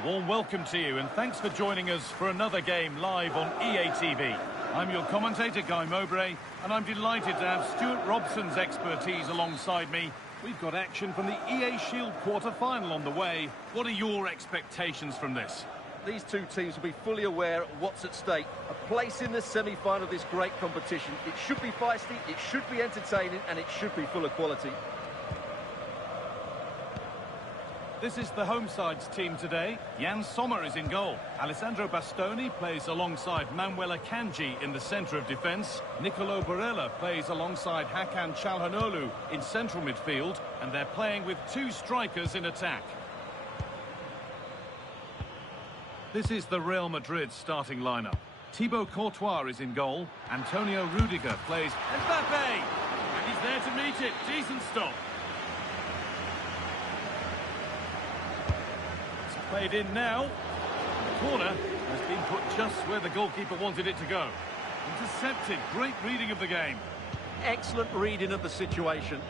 A warm welcome to you and thanks for joining us for another game live on EA TV. I'm your commentator, Guy Mowbray, and I'm delighted to have Stuart Robson's expertise alongside me. We've got action from the EA Shield quarter-final on the way. What are your expectations from this? These two teams will be fully aware of what's at stake. A place in the semi-final of this great competition. It should be feisty, it should be entertaining, and it should be full of quality. This is the home side's team today. Jan Sommer is in goal. Alessandro Bastoni plays alongside Manuel Akanji in the centre of defence. Nicolo Barella plays alongside Hakan Çalhanoğlu in central midfield. And they're playing with two strikers in attack. This is the Real Madrid starting lineup. Thibaut Courtois is in goal. Antonio Rudiger plays Mbappe. And he's there to meet it. Decent stop. Played in now. The corner has been put just where the goalkeeper wanted it to go. Intercepted. Great reading of the game. Excellent reading of the situation.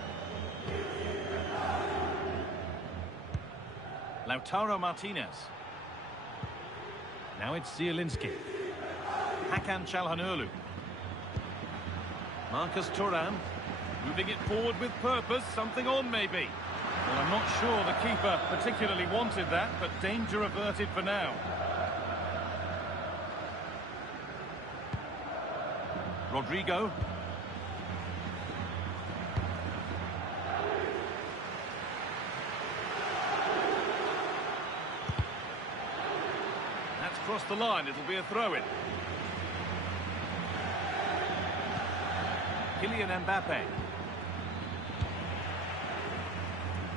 Lautaro Martinez. Now it's Zielinski. Hakan Çalhanoğlu. Marcus Thuram. Moving it forward with purpose. Something on maybe. Well, I'm not sure the keeper particularly wanted that, but danger averted for now. Rodrigo. That's crossed the line. It'll be a throw-in. Kylian Mbappe.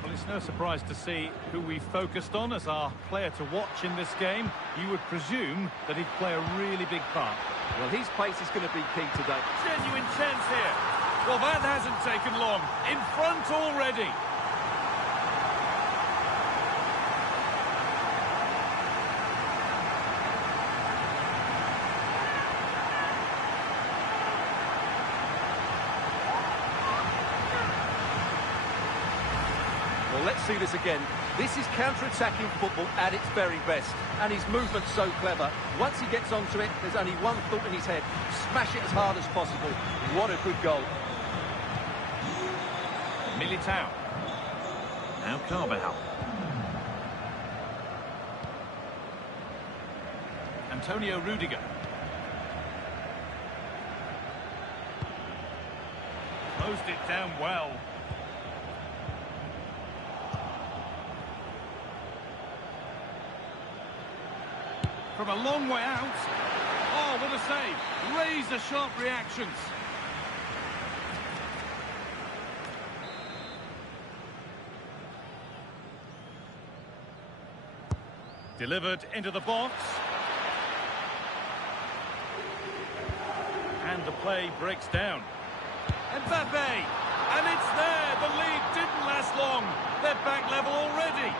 Well, it's no surprise to see who we focused on as our player to watch in this game. You would presume that he'd play a really big part. Well, his pace is going to be key today. Genuine chance here. Well, that hasn't taken long. In front already. Well, let's see this again. This is counter-attacking football at its very best. And his movement's so clever. Once he gets onto it, there's only one thought in his head. Smash it as hard as possible. What a good goal. Militao. Now Carvajal. Antonio Rudiger. Closed it down well. From a long way out. Oh, what a save. Razor-sharp reactions. Delivered into the box. And the play breaks down. Mbappe! And it's there. The lead didn't last long. They're back level already.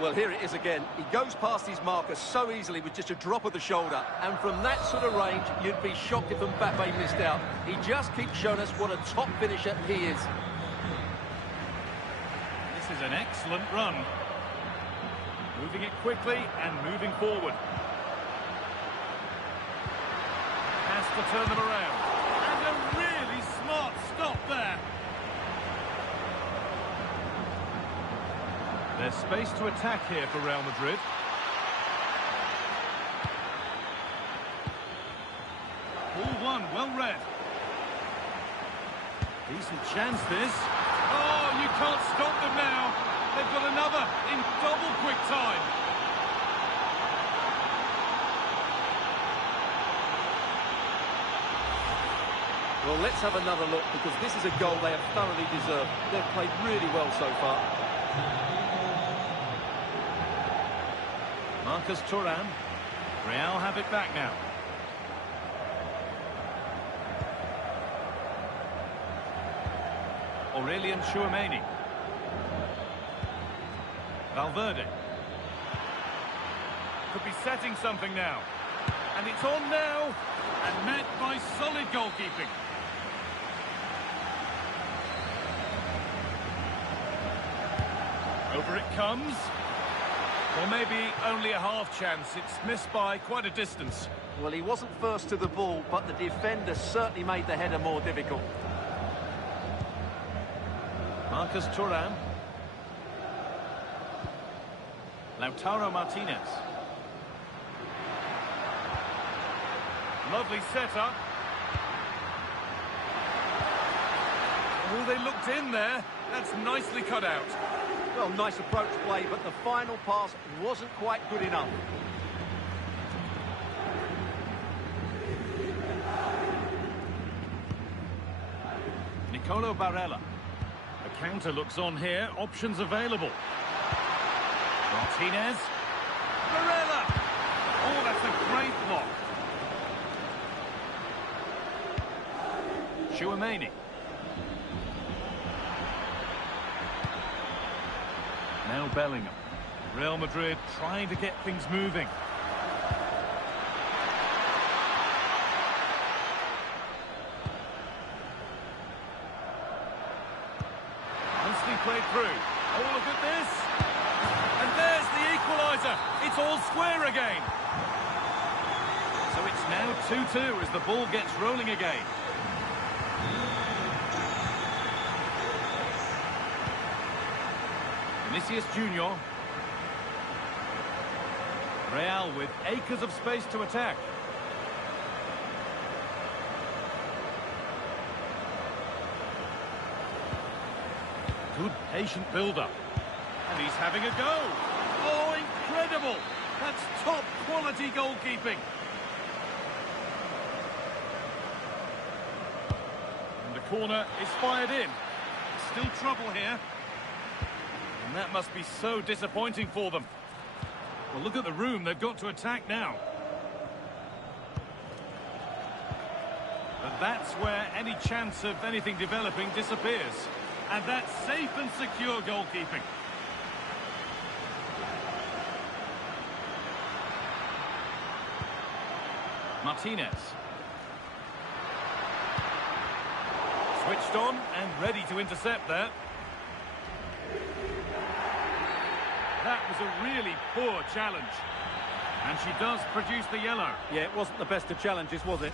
Well, here it is again. He goes past his marker so easily with just a drop of the shoulder. And from that sort of range, you'd be shocked if Mbappe missed out. He just keeps showing us what a top finisher he is. This is an excellent run. Moving it quickly and moving forward. Has to turn them around. And a really smart stop there. There's space to attack here for Real Madrid. Ball one, well read. Decent chance this. Oh, you can't stop them now. They've got another in double quick time. Well, let's have another look because this is a goal they have thoroughly deserved. They've played really well so far. Marcus Thuram. Real have it back now. Aurelian Tchouameni. Valverde. Could be setting something now. And it's on now. And met by solid goalkeeping. Over it comes. Or maybe only a half chance. It's missed by quite a distance. Well, he wasn't first to the ball, but the defender certainly made the header more difficult. Marcus Thuram. Lautaro Martinez. Lovely setup. Oh, they looked in there. That's nicely cut out. Well, nice approach play, but the final pass wasn't quite good enough. Nicolo Barella. The counter looks on here. Options available. Martinez. Barella! Oh, that's a great block. Chouameni. Now Bellingham. Real Madrid trying to get things moving. Nicely played through. Oh, look at this. And there's the equaliser. It's all square again. So it's now 2-2 as the ball gets rolling again. Vinicius Junior. Real with acres of space to attack. Good patient build-up. And he's having a go. Oh, incredible! That's top quality goalkeeping. And the corner is fired in. Still trouble here. And that must be so disappointing for them. Well, look at the room they've got to attack now. But that's where any chance of anything developing disappears. And that's safe and secure goalkeeping. Martinez. Switched on and ready to intercept there. That was a really poor challenge. And she does produce the yellow. Yeah, it wasn't the best of challenges, was it?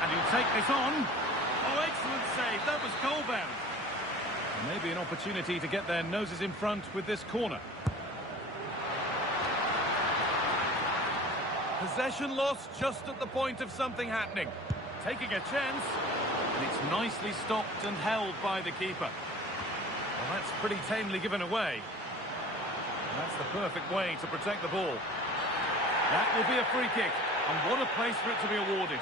And he'll take this on. Oh, excellent save. That was goal-bound. Maybe an opportunity to get their noses in front with this corner. Possession lost just at the point of something happening. Taking a chance. And it's nicely stopped and held by the keeper. Well, that's pretty tamely given away. And that's the perfect way to protect the ball. That will be a free kick. And what a place for it to be awarded.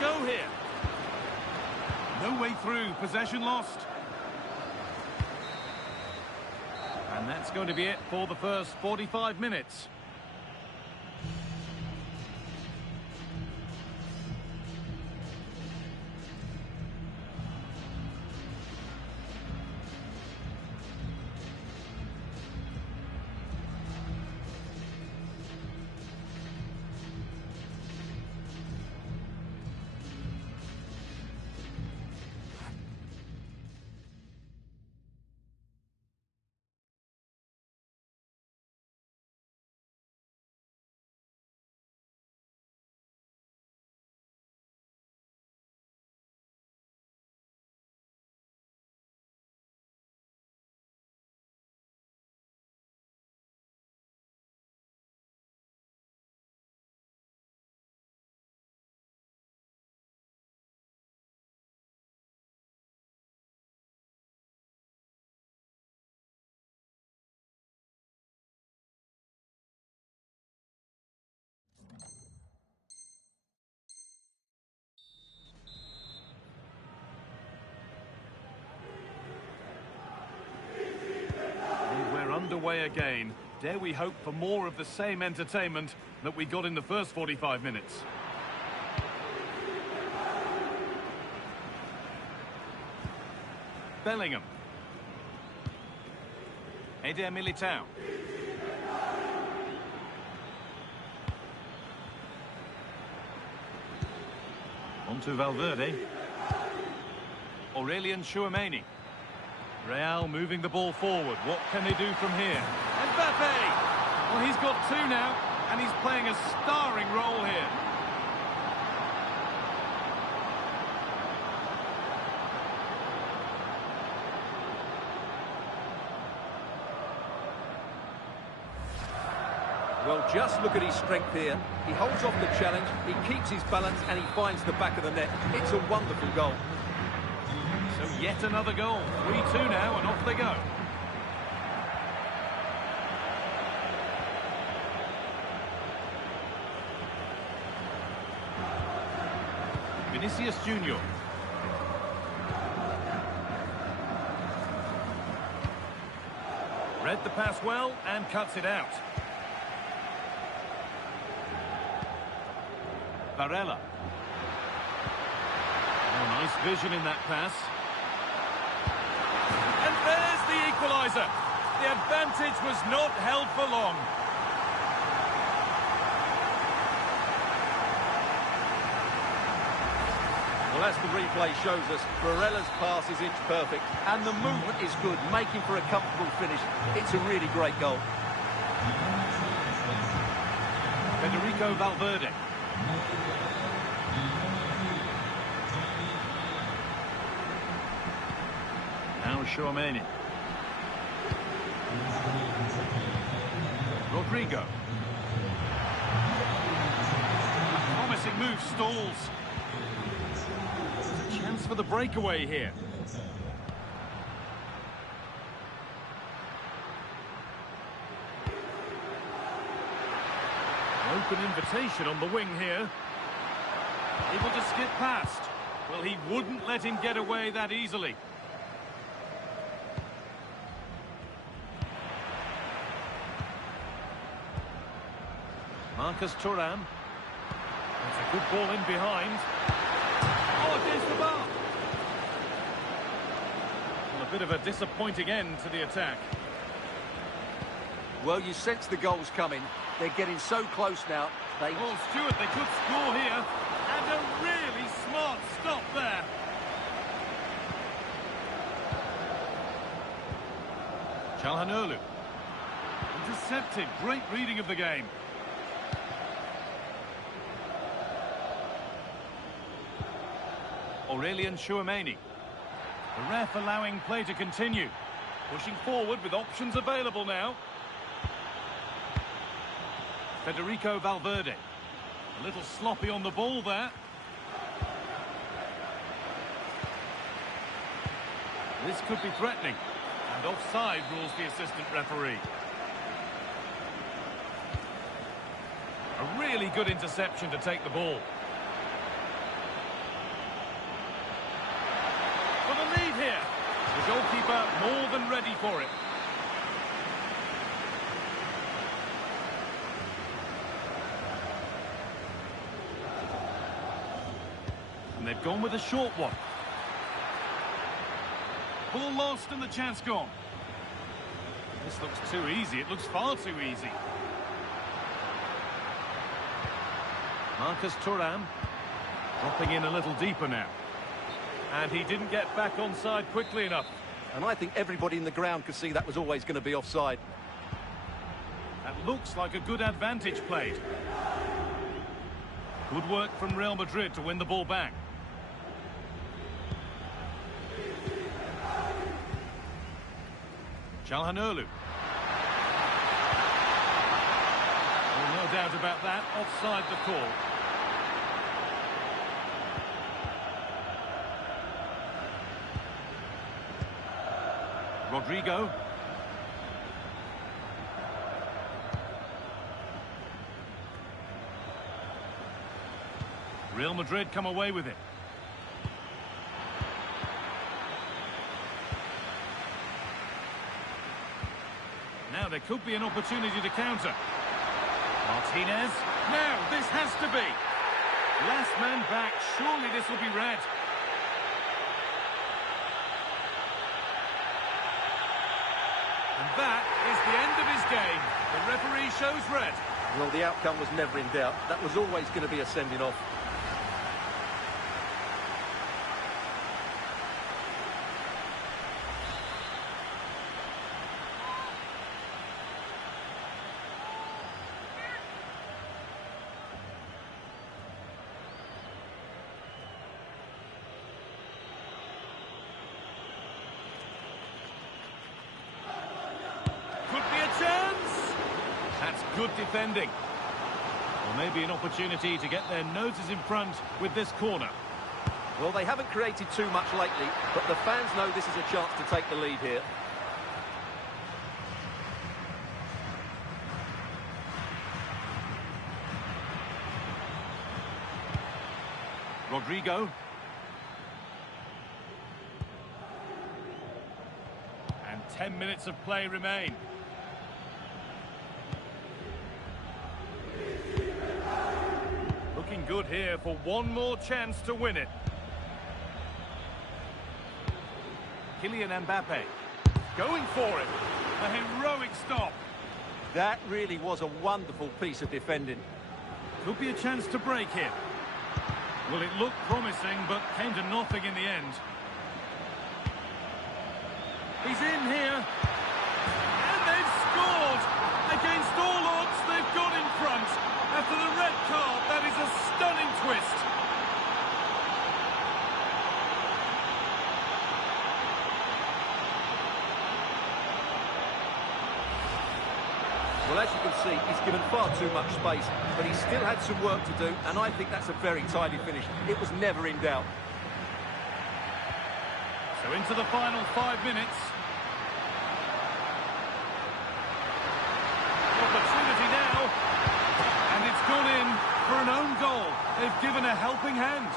Go here. No way through, possession lost. And that's going to be it for the first 45 minutes. underway again. Dare we hope for more of the same entertainment that we got in the first 45 minutes. Bellingham. Eder Militao. On to Valverde. Aurelien Tchouameni. Real moving the ball forward. What can they do from here? Mbappe! Well, he's got two now, and he's playing a starring role here. Well, just look at his strength here. He holds off the challenge, he keeps his balance, and he finds the back of the net. It's a wonderful goal. So yet another goal. 3-2 now, and off they go. Vinicius Junior. Read the pass well and cuts it out. Barella. Oh, nice vision in that pass. And there's the equaliser. The advantage was not held for long. Well, as the replay shows us, Barella's pass is inch perfect, and the movement is good, making for a comfortable finish. It's a really great goal. Federico Valverde. Now Tchouameni. Rodrigo. A promising move stalls. There's a chance for the breakaway here. Open invitation on the wing here. Able to skip past. Well, he wouldn't let him get away that easily. Marcus Thuram. That's a good ball in behind. Oh, against the bar. Well, a bit of a disappointing end to the attack. Well, you sense the goals coming. They're getting so close now. Oh, Stuart, they could score here. And a really smart stop there. Calhanoglu. Intercepted. Great reading of the game. Aurelien Tchouameni. The ref allowing play to continue. Pushing forward with options available now. Federico Valverde. A little sloppy on the ball there. This could be threatening. And offside rules the assistant referee. A really good interception to take the ball. For the lead here. The goalkeeper more than ready for it. And they've gone with a short one. Ball lost and the chance gone. This looks too easy. It looks far too easy. Marcus Thuram dropping in a little deeper now. And he didn't get back onside quickly enough. And I think everybody in the ground could see that was always going to be offside. That looks like a good advantage played. Good work from Real Madrid to win the ball back. Calhanoglu. Well, no doubt about that. Offside the call. Rodrigo. Real Madrid come away with it. Now there could be an opportunity to counter. Martinez. Now, this has to be. Last man back. Surely this will be red. And that is the end of his game. The referee shows red. Well, the outcome was never in doubt. That was always going to be a sending off. That's good defending. Or maybe an opportunity to get their noses in front with this corner. Well, they haven't created too much lately, but the fans know this is a chance to take the lead here. Rodrigo. And 10 minutes of play remain. Looking good here for one more chance to win it. Kylian Mbappe going for it. A heroic stop. That really was a wonderful piece of defending. Could be a chance to break here. Well, it looked promising, but came to nothing in the end. He's in here. And they've scored! Against all odds, they've got in front. After the red card, that is a stunning twist. Well, as you can see, he's given far too much space, but he still had some work to do, and I think that's a very tidy finish. It was never in doubt. So into the final 5 minutes. Opportunity now. And it's gone in for an own goal. They've given a helping hand.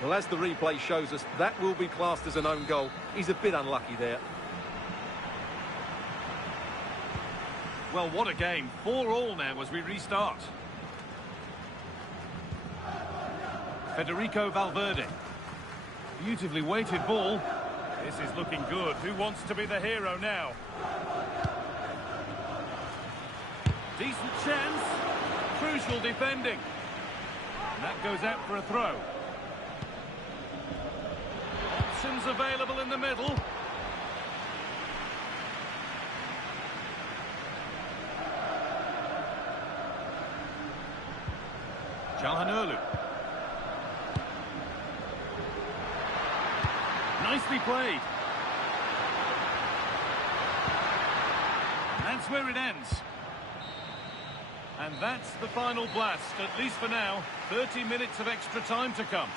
Well, as the replay shows us, that will be classed as an own goal. He's a bit unlucky there. Well, what a game. 4-4 now as we restart. Federico Valverde. Beautifully weighted ball. This is looking good. Who wants to be the hero now? Decent chance. Crucial defending. And that goes out for a throw. Options available in the middle. Calhanoglu. Nicely played. And that's where it ends. And that's the final blast, at least for now. 30 minutes of extra time to come.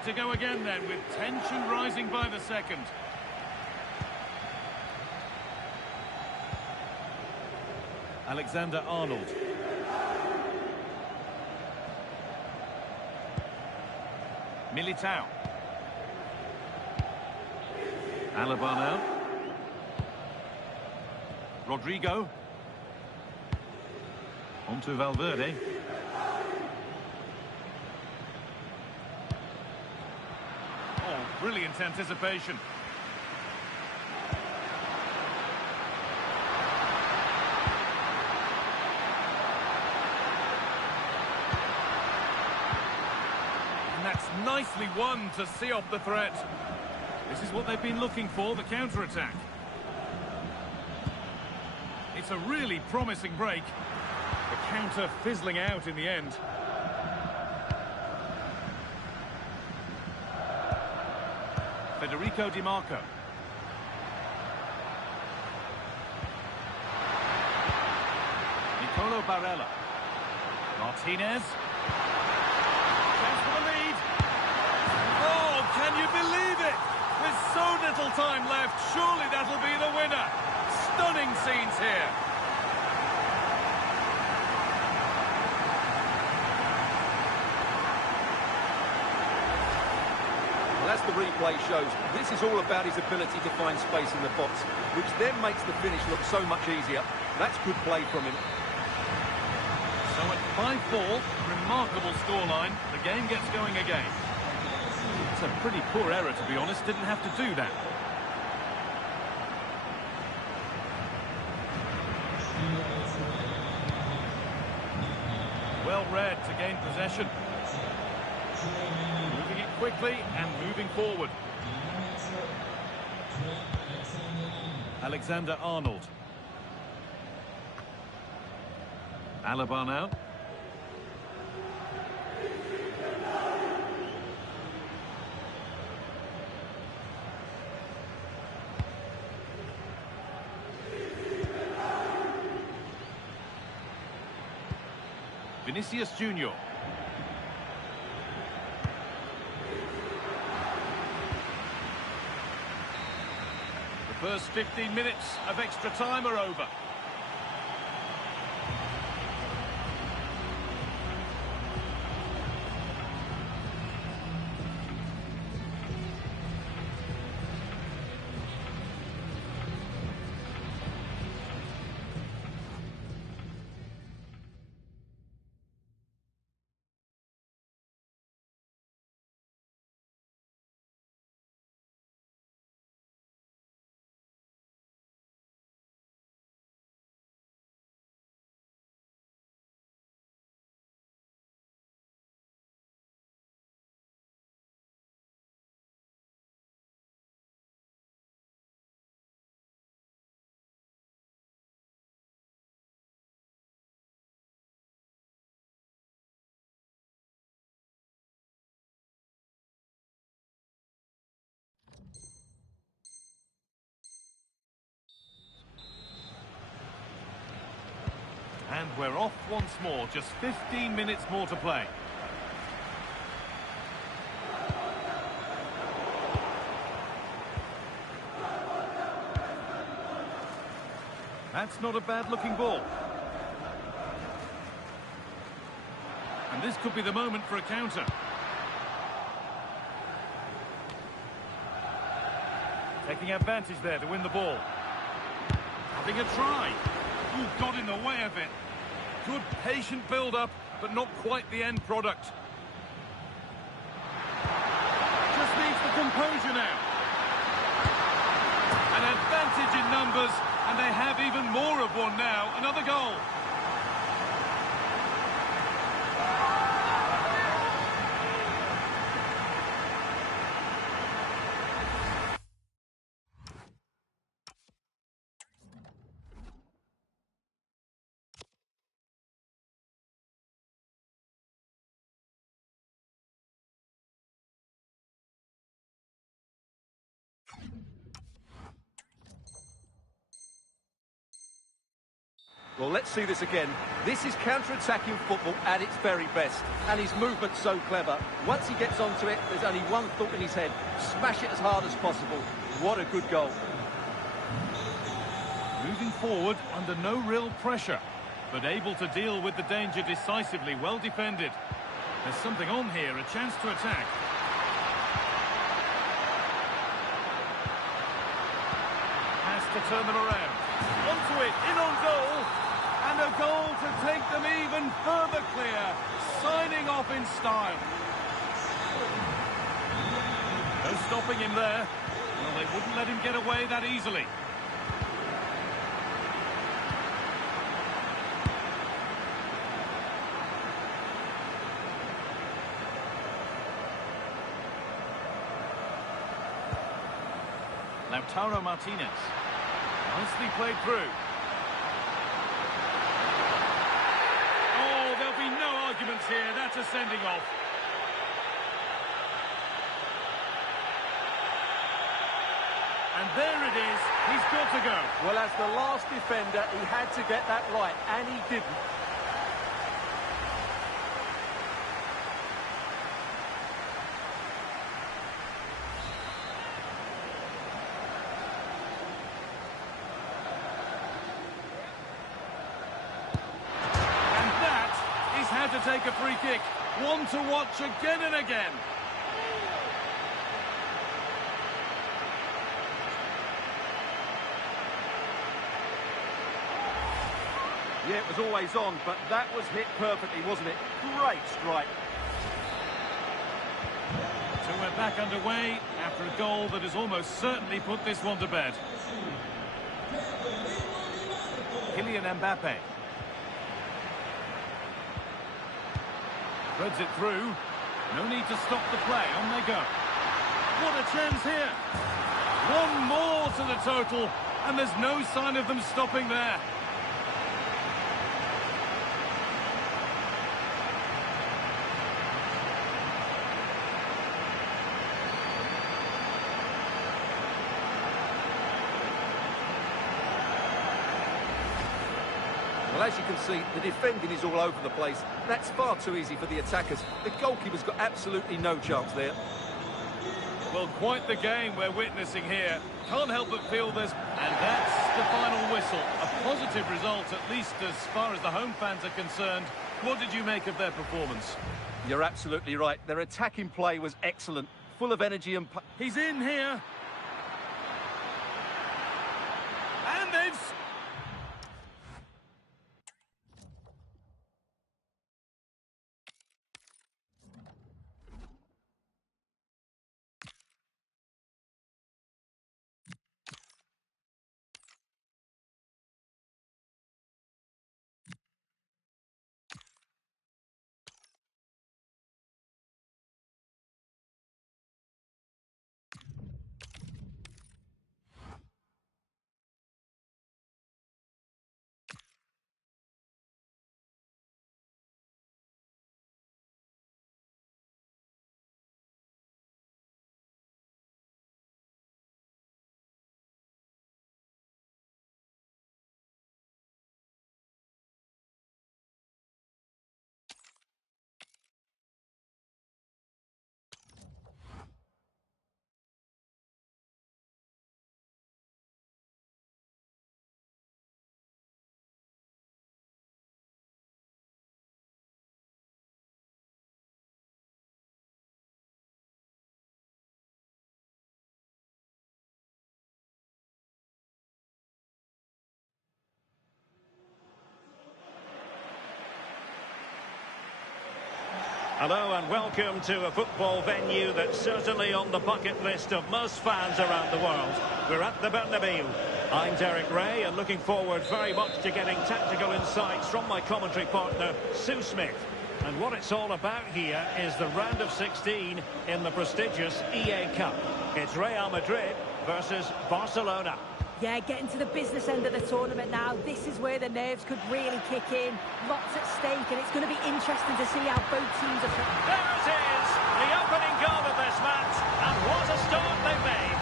ready to go again then, with tension rising by the second. Alexander-Arnold. Militao. Alaba now. Rodrigo. On to Valverde. Oh, brilliant anticipation. And that's nicely won to see off the threat. This is what they've been looking for, the counter-attack. It's a really promising break. The counter fizzling out in the end. Federico Di Marco. Nicolo Barella. Martinez. Chance for the lead. Oh, can you believe it? With so little time left, surely that'll be the winner. Stunning scenes here. Well, as the replay shows, this is all about his ability to find space in the box, which then makes the finish look so much easier. That's good play from him. So at 5-4, remarkable scoreline. The game gets going again. It's a pretty poor error, to be honest. Didn't have to do that. Well read to gain possession. Moving it quickly and moving forward. Alexander-Arnold. Alaba now. Vinicius Junior. The first 15 minutes of extra time are over. And we're off once more, just 15 minutes more to play. That's not a bad-looking ball. And this could be the moment for a counter. Taking advantage there to win the ball. Having a try. Ooh, got in the way of it. Good patient build-up, but not quite the end product. Just needs the composure now. An advantage in numbers, and they have even more of one now. Another goal. Well, let's see this again. This is counter-attacking football at its very best. And his movement's so clever. Once he gets onto it, there's only one thought in his head. Smash it as hard as possible. What a good goal. Moving forward under no real pressure, but able to deal with the danger decisively. Well defended. There's something on here, a chance to attack. Has to turn them around. Onto it, in on goal. And a goal to take them even further clear. Signing off in style. No stopping him there. Well, they wouldn't let him get away that easily. Lautaro Martinez. Nicely played through. Oh, there'll be no arguments here. That's a sending off. And there it is. He's got to go. Well, as the last defender, he had to get that right, and he didn't. To take a free kick, one to watch again and again. Yeah, it was always on, but that was hit perfectly, wasn't it? Great strike. So we're back underway after a goal that has almost certainly put this one to bed. Kylian Mbappe. Threads it through. No need to stop the play. On they go. What a chance here. One more to the total. And there's no sign of them stopping there. Well, as you can see, the defending is all over the place. That's far too easy for the attackers. The goalkeeper's got absolutely no chance there. Well, quite the game we're witnessing here. Can't help but feel this. And that's the final whistle. A positive result, at least as far as the home fans are concerned. What did you make of their performance? You're absolutely right. Their attacking play was excellent. Full of energy and... He's in here. And they've... Hello and welcome to a football venue that's certainly on the bucket list of most fans around the world. We're at the Bernabeu. I'm Derek Ray and looking forward very much to getting tactical insights from my commentary partner, Sue Smith. And what it's all about here is the round of 16 in the prestigious EA Cup. It's Real Madrid versus Barcelona. Yeah, getting to the business end of the tournament now. This is where the nerves could really kick in. Lots at stake, and it's going to be interesting to see how both teams are... There it is, the opening goal of this match, and what a start they've made.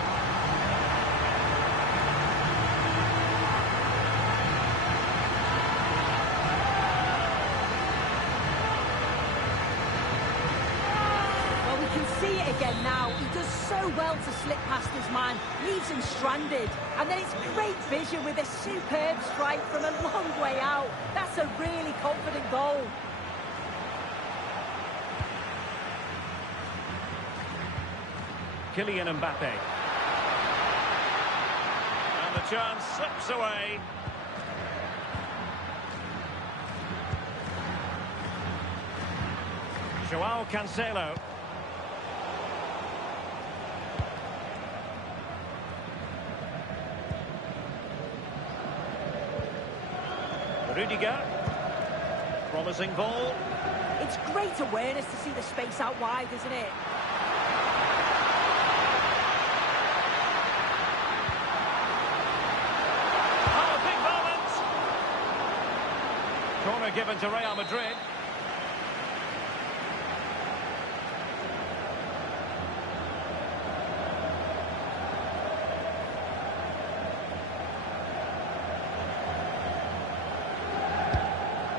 it again now. He does so well to slip past his man, leaves him stranded. And then it's great vision with a superb strike from a long way out. That's a really confident goal. Kylian Mbappe. And the chance slips away. Joao Cancelo. Rudiger. Promising ball. It's great awareness to see the space out wide, isn't it? Oh, big moment! Corner given to Real Madrid.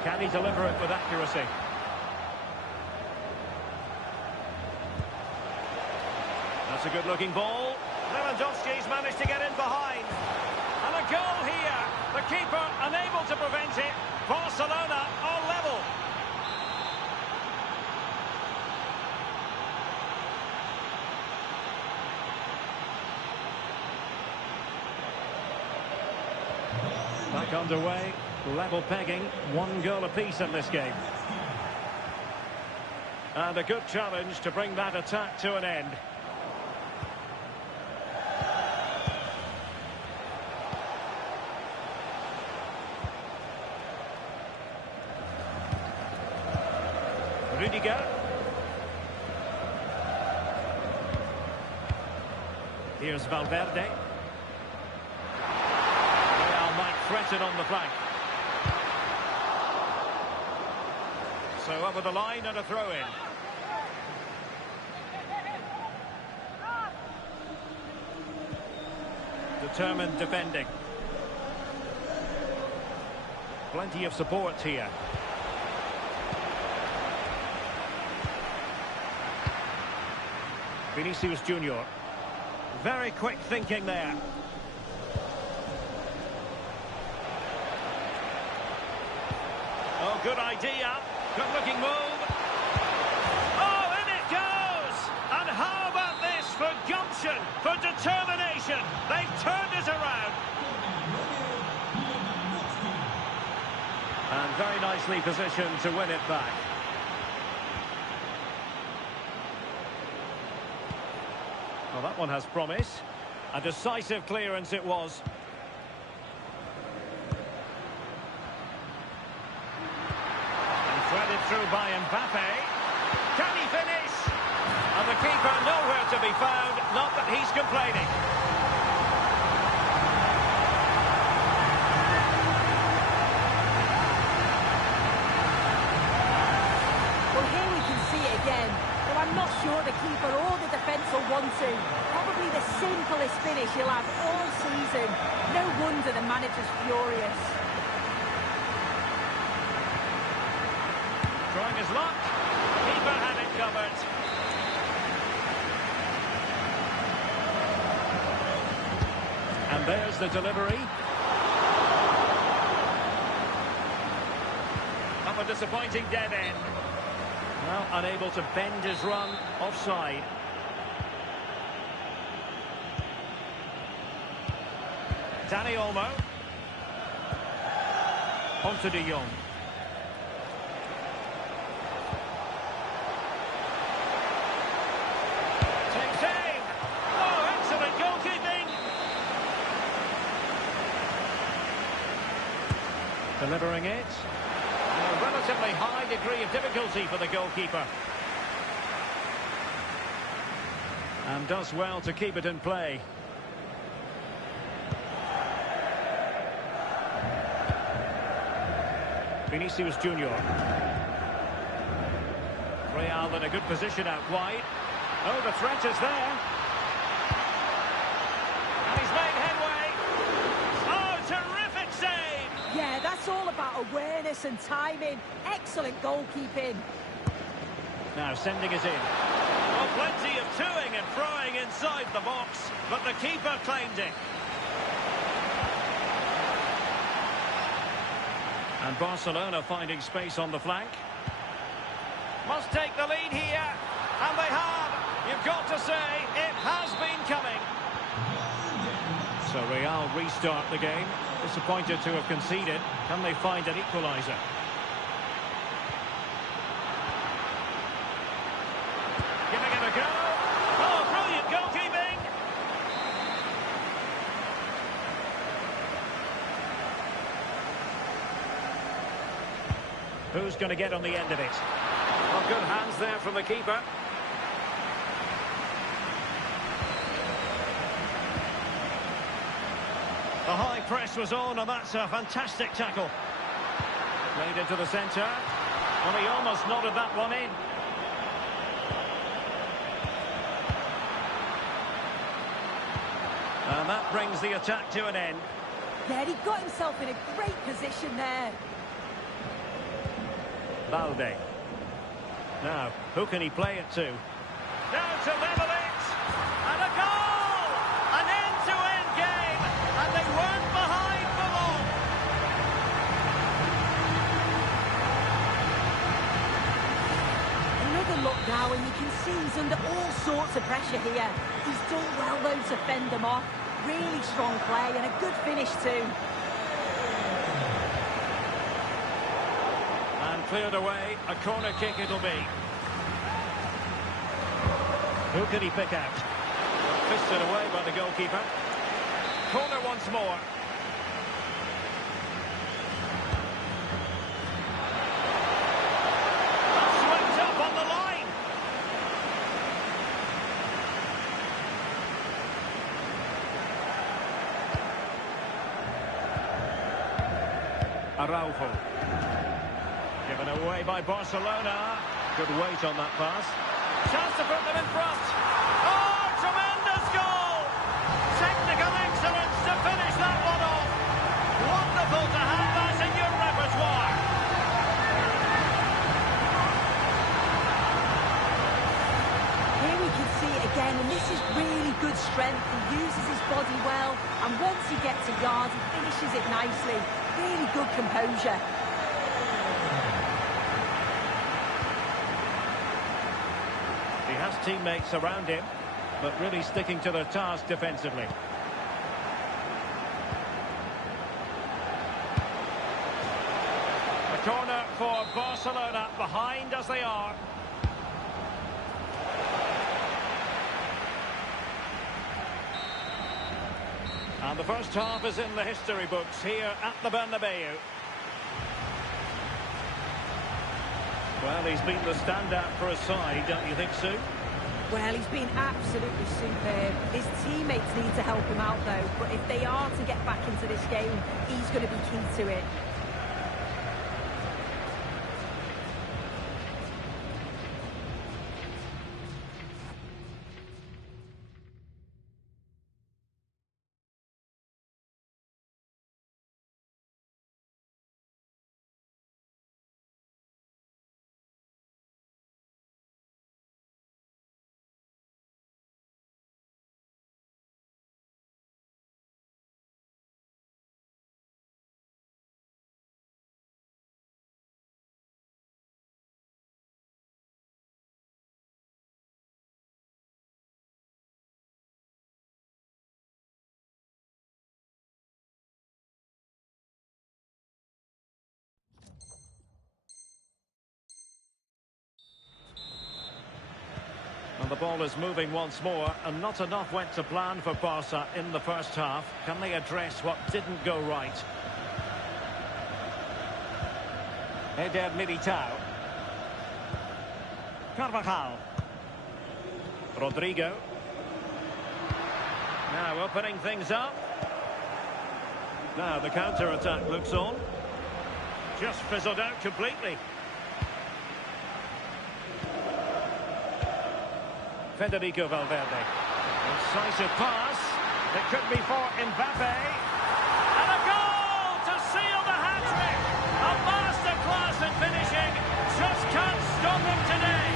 Can he deliver it with accuracy? That's a good-looking ball. Lewandowski's managed to get in behind. And a goal here. The keeper unable to prevent it. Barcelona on level. Back underway. Level pegging, 1 goal apiece in this game. And a good challenge to bring that attack to an end. Rudiger. Here's Valverde. Real might threaten on the flank. So over the line and a throw-in. Determined defending. Plenty of support here. Vinicius Junior. Very quick thinking there. Oh, good idea. Good-looking move. Oh, in it goes! And how about this for gumption, for determination? They've turned it around. And very nicely positioned to win it back. Well, that one has promise. A decisive clearance it was. Threaded through by Mbappe. Can he finish? And the keeper nowhere to be found. Not that he's complaining. Well, here we can see it again. But I'm not sure the keeper or the defence will want to. Probably the simplest finish he'll have all season. No wonder the manager's furious. Trying his luck. Keeper had it covered. And there's the delivery. Up a disappointing dead end. Well, unable to bend his run offside. Dani Olmo. On to De Jong. Delivering it. A relatively high degree of difficulty for the goalkeeper. And does well to keep it in play. Vinicius Junior. Real in a good position out wide. Oh, the threat is there. And he's made headway. Oh, terrific save! Yeah, that's all about awareness and timing. Excellent goalkeeping. Now sending it in. Oh, Plenty of toing and throwing inside the box, but the keeper claimed it. And Barcelona finding space on the flank. Must take the lead here, and they have. You've got to say, it has been coming. So Real restart the game. Disappointed to have conceded. Can they find an equaliser? Giving it a go. Oh, brilliant goalkeeping. Who's going to get on the end of it? Well, good hands there from the keeper. The high press was on, and that's a fantastic tackle. Played into the centre. Well, he almost nodded that one in. And that brings the attack to an end. Yeah, he got himself in a great position there. Valde. Now, who can he play it to? Now to level it! And a goal! An end-to-end game! And they weren't behind for long! Another look now, and you can see he's under all sorts of pressure here. He's done well, though, to fend them off. Really strong play and a good finish, too. Cleared away, a corner kick it'll be. Who can he pick out? Fisted away by the goalkeeper. Corner once more. Swept up on the line. Araujo. Given away by Barcelona. Good weight on that pass. Chance to put them in front. Oh, tremendous goal! Technical excellence to finish that one off. Wonderful to have that in your repertoire. Here we can see it again, and this is really good strength. He uses his body well, and once he gets a yard, he finishes it nicely. Really good composure. He has teammates around him, but really sticking to their task defensively. A corner for Barcelona, behind as they are. And the first half is in the history books here at the Bernabeu. Well, he's been the standout for his side, don't you think, Sue? Well, he's been absolutely superb. His teammates need to help him out, though. But if they are to get back into this game, he's going to be key to it. And the ball is moving once more, and not enough went to plan for Barca in the first half. Can they address what didn't go right? Eder Militao. Carvajal. Rodrigo. Now opening things up. Now the counter-attack looks on. Just fizzled out completely. Federico Valverde. Incisive pass. It could be for Mbappe. And a goal to seal the hat-trick. A masterclass in finishing. Just can't stop him today.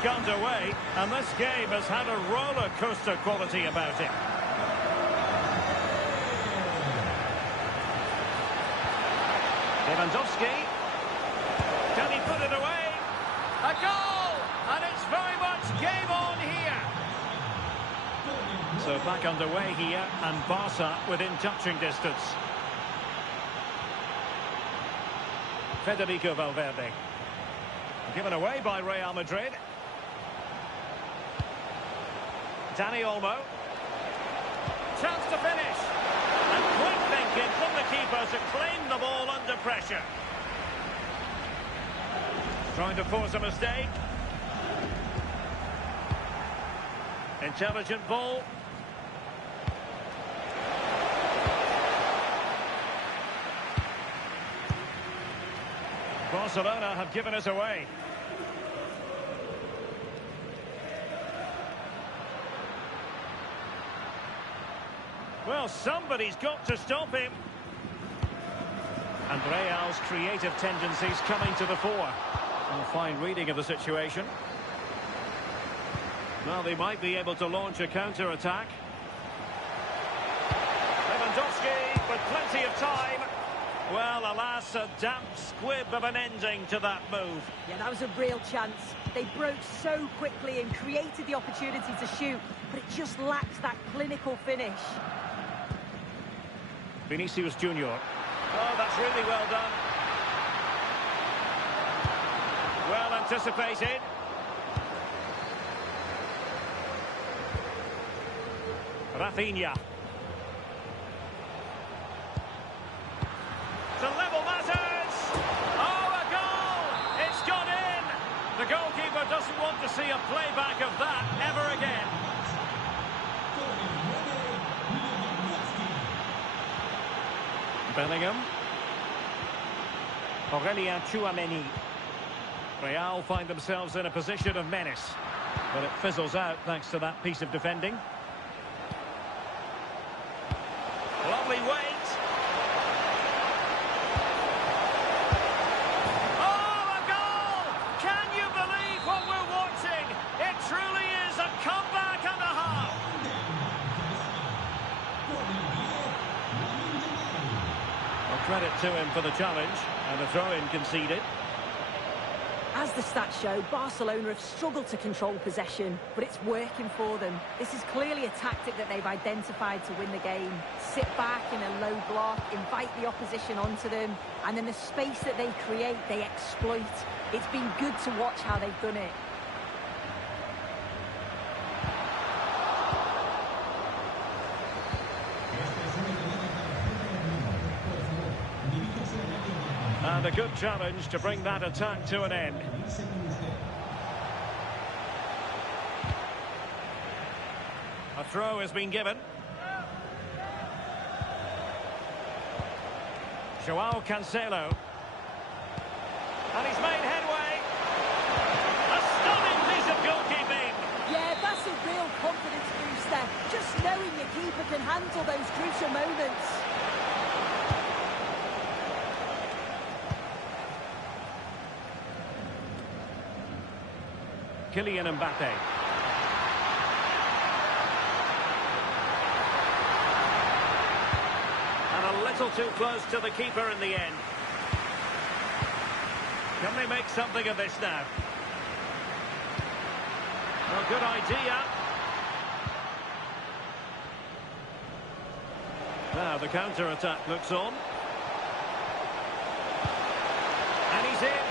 back underway, and this game has had a roller coaster quality about it. Lewandowski. Can he put it away? A goal! And it's very much game on here. So back underway here, and Barca within touching distance. Federico Valverde. Given away by Real Madrid. Dani Olmo. Chance to finish. And quick thinking from the keeper to claim the ball under pressure. Trying to force a mistake. Intelligent ball. Barcelona have given us away. Well, somebody's got to stop him. And Real's creative tendencies coming to the fore. A fine reading of the situation. Well, they might be able to launch a counter-attack. Lewandowski with plenty of time. Well, alas, a damp squib of an ending to that move. Yeah, that was a real chance. They broke so quickly and created the opportunity to shoot, but it just lacked that clinical finish. Vinicius Junior. Oh, that's really well done. Well anticipated. Rafinha. To level matters. Oh, a goal! It's gone in. The goalkeeper doesn't want to see a playback of that ever again. Bellingham. Aurelien Tchouameni. Real find themselves in a position of menace. But it fizzles out thanks to that piece of defending. Lovely weight. Oh, a goal! Can you believe what we're watching? It truly is a comeback and a half. Well, credit to him for the challenge, and a throw-in conceded. As the stats show, Barcelona have struggled to control possession, but it's working for them. This is clearly a tactic that they've identified to win the game. Sit back in a low block, invite the opposition onto them, and then the space that they create, they exploit. It's been good to watch how they've done it. And a good challenge to bring that attack to an end. A throw has been given. Joao Cancelo. And he's made headway. A stunning piece of goalkeeping. Yeah, that's a real confidence booster. Just knowing your keeper can handle those crucial moments. Kylian Mbappe. And a little too close to the keeper in the end. Can they make something of this now? Well, good idea. Now the counter-attack looks on. And he's in.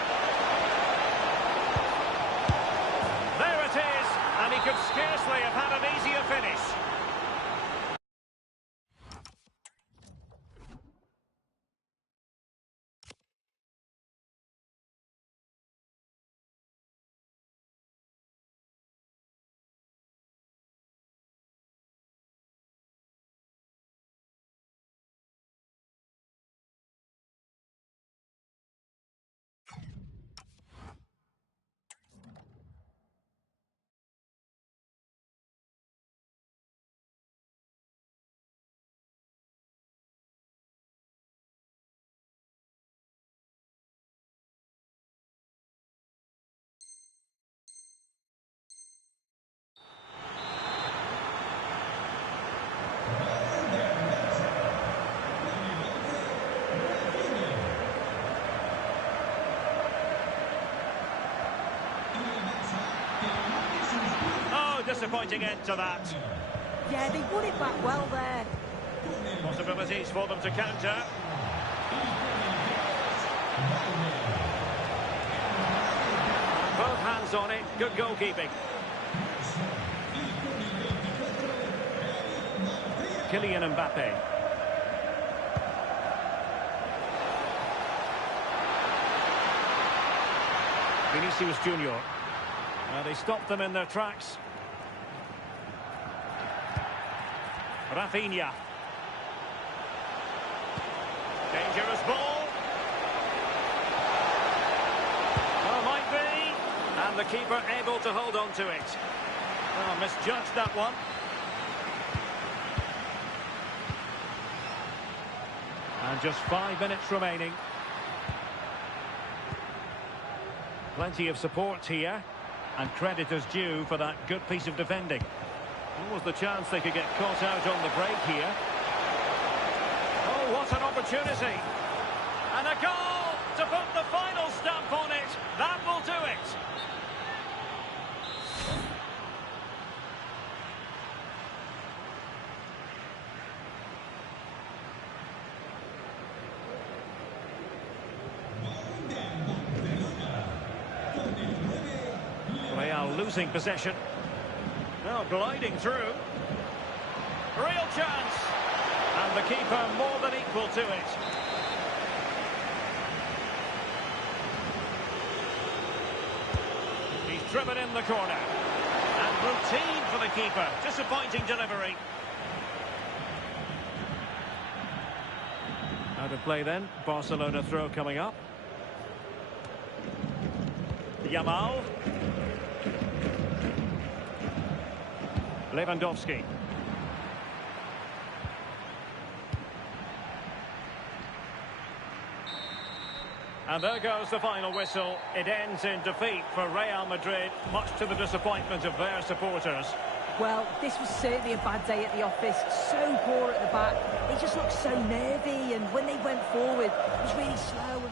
There it is, and he could scarcely have had an easier finish. disappointing end to that. Yeah, they won it back well there. Possibilities for them to counter. Both hands on it. Good goalkeeping. Kylian Mbappe. Vinicius Junior. They stopped them in their tracks. Rafinha. Dangerous ball. Oh, might be. And the keeper able to hold on to it. Oh, misjudged that one. And just 5 minutes remaining. Plenty of support here. And credit is due for that good piece of defending. What was the chance they could get caught out on the break here? Oh, what an opportunity. And a goal to put the final stamp on it. That will do it. Real losing possession. Now gliding through. Real chance. And the keeper more than equal to it. He's driven in the corner. And routine for the keeper. Disappointing delivery. Out of play then. Barcelona throw coming up. Yamal. Lewandowski. And there goes the final whistle. It ends in defeat for Real Madrid, much to the disappointment of their supporters. Well, this was certainly a bad day at the office. So poor at the back. They just looked so nervy, and when they went forward, it was really slow.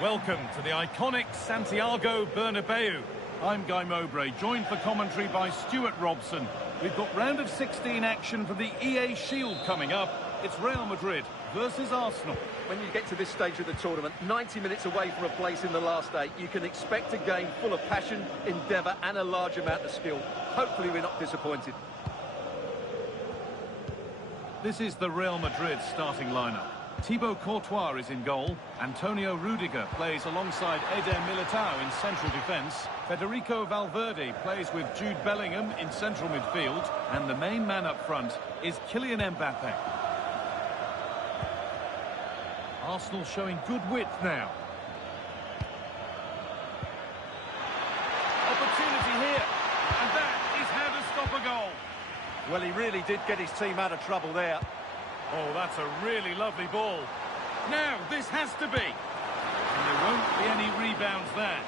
Welcome to the iconic Santiago Bernabeu. I'm Guy Mowbray, joined for commentary by Stuart Robson. We've got round of 16 action for the EA Shield coming up. It's Real Madrid versus Arsenal. When you get to this stage of the tournament, 90 minutes away from a place in the last 8, you can expect a game full of passion, endeavour and a large amount of skill. Hopefully we're not disappointed. This is the Real Madrid starting lineup. Thibaut Courtois is in goal. Antonio Rudiger plays alongside Eder Militao in central defence. Federico Valverde plays with Jude Bellingham in central midfield. And the main man up front is Kylian Mbappe. Arsenal showing good width now. Opportunity here. And that is how to stop a goal. Well, he really did get his team out of trouble there. Oh, that's a really lovely ball. Now, this has to be. And there won't be any rebounds there.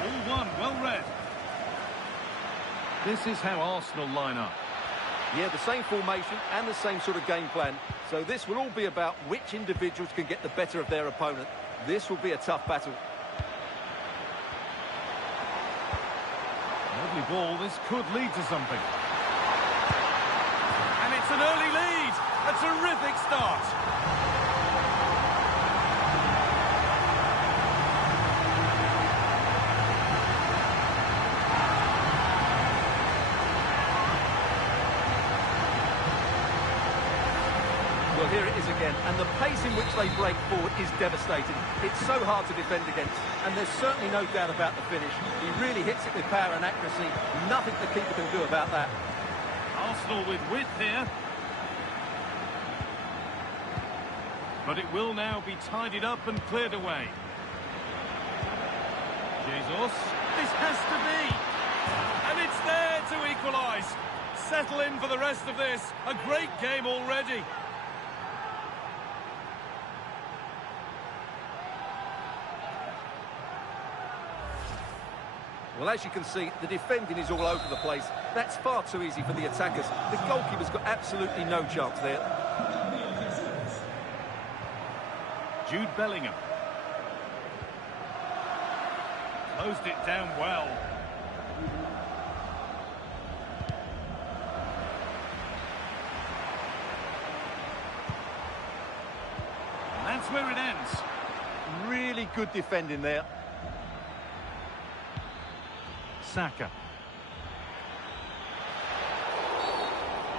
All one, well read. This is how Arsenal line up. Yeah, the same formation and the same sort of game plan. So this will all be about which individuals can get the better of their opponent. This will be a tough battle. Lovely ball, this could lead to something. And it's an early lead. A terrific start. Well, here it is again, and the pace in which they break forward is devastating. It's so hard to defend against, and there's certainly no doubt about the finish. He really hits it with power and accuracy. Nothing the keeper can do about that. Arsenal with width here. But it will now be tidied up and cleared away. Jesus, this has to be. And it's there to equalise. Settle in for the rest of this. A great game already. Well, as you can see, the defending is all over the place. That's far too easy for the attackers. The goalkeeper's got absolutely no chance there. Jude Bellingham. Closed it down well. And that's where it ends. Really good defending there. Saka.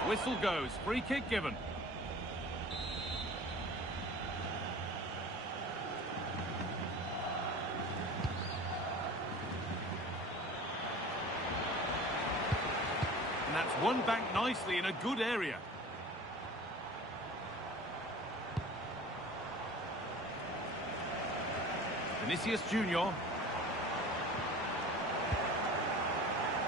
Whistle goes, free kick given. And that's won back nicely in a good area. Vinicius Junior.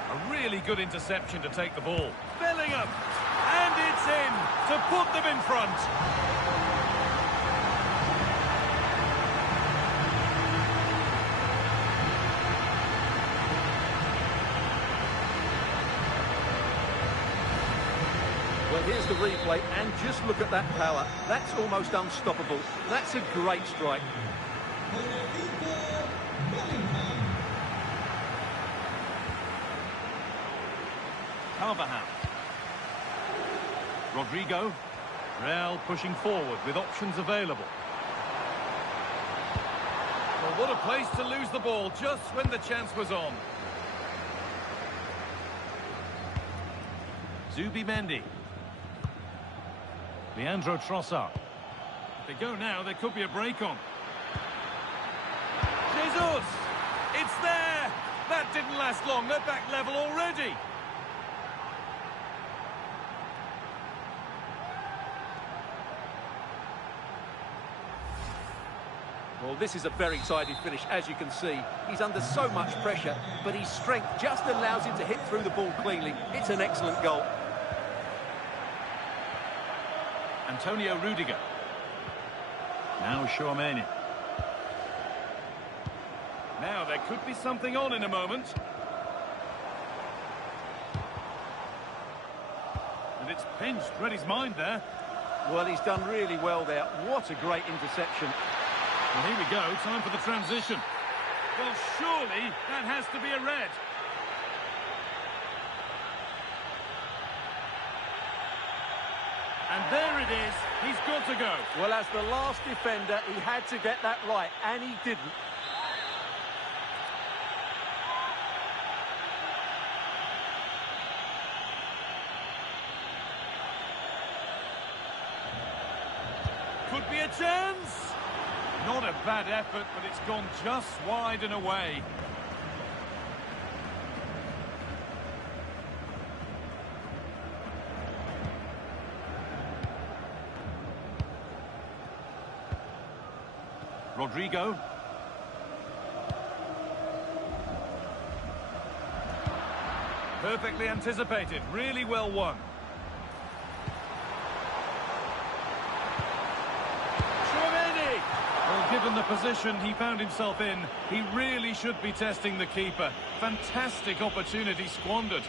A really good interception to take the ball. Bellingham! And it's in to put them in front. Well, here's the replay, and just look at that power. That's almost unstoppable. That's a great strike. Carvajal. Rodrigo. Real pushing forward with options available. Well, what a place to lose the ball just when the chance was on. Zubimendi. Leandro Trossard. If they go now, there could be a break on. Jesus! It's there! That didn't last long. They're back level already. Well, this is a very tidy finish, as you can see. He's under so much pressure, but his strength just allows him to hit through the ball cleanly. It's an excellent goal. Antonio Rudiger. Now Tchouaméni. Now there could be something on in a moment. And it's pinched, read his mind there. Well, he's done really well there. What a great interception. Well, here we go, time for the transition. Well, surely that has to be a red. And there it is, he's got to go. Well, as the last defender, he had to get that right, and he didn't. Could be a chance. Not a bad effort, but it's gone just wide and away. Rodrigo. Perfectly anticipated, really well won. Well, given the position he found himself in, he really should be testing the keeper. Fantastic opportunity squandered.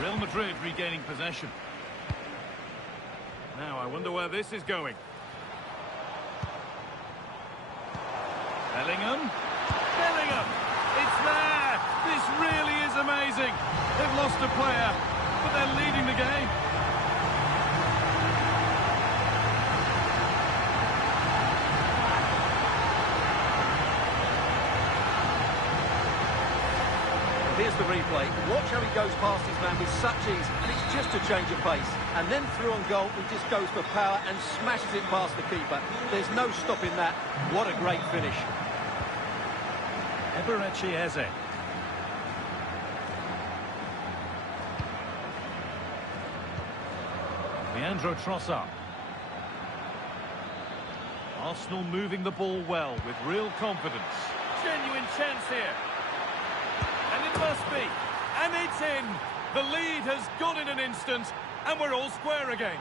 Real Madrid regaining possession. Now, I wonder where this is going. Bellingham. It's there! This really is amazing. They've lost a player, but they're leading the game. Here's the replay. Watch how he goes past his man with such ease, and it's just a change of pace. And then through on goal, he just goes for power and smashes it past the keeper. There's no stopping that. What a great finish. Eberechi Eze. Leandro Trossard. Arsenal moving the ball well with real confidence. Genuine chance here. And it must be. And it's in. The lead has gone in an instant, and we're all square again.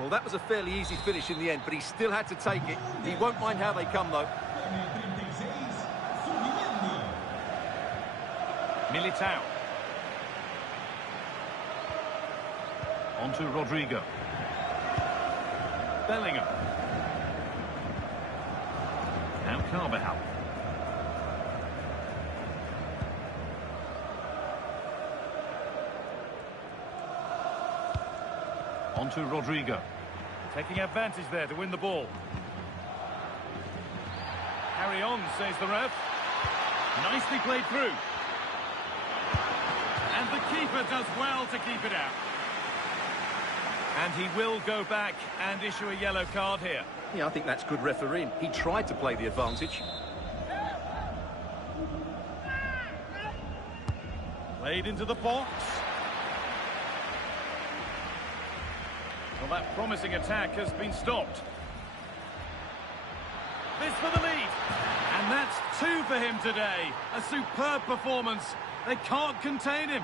Well, that was a fairly easy finish in the end, but he still had to take it. He won't mind how they come, though. Militao. On to Rodrigo. Bellingham. Now Carvajal. On to Rodrigo. Taking advantage there to win the ball. Carry on, says the ref. Nicely played through. And the keeper does well to keep it out. And he will go back and issue a yellow card here. Yeah, I think that's good refereeing. He tried to play the advantage. Played into the box. Well, that promising attack has been stopped. This for the lead. And that's 2 for him today. A superb performance. They can't contain him.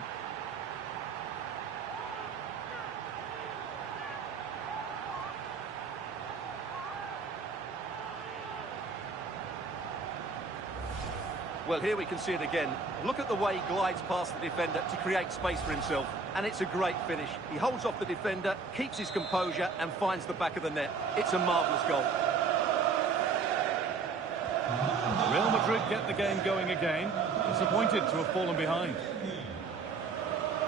Well, here we can see it again. Look at the way he glides past the defender to create space for himself. And it's a great finish. He holds off the defender, keeps his composure, and finds the back of the net. It's a marvellous goal. Real Madrid get the game going again. Disappointed to have fallen behind.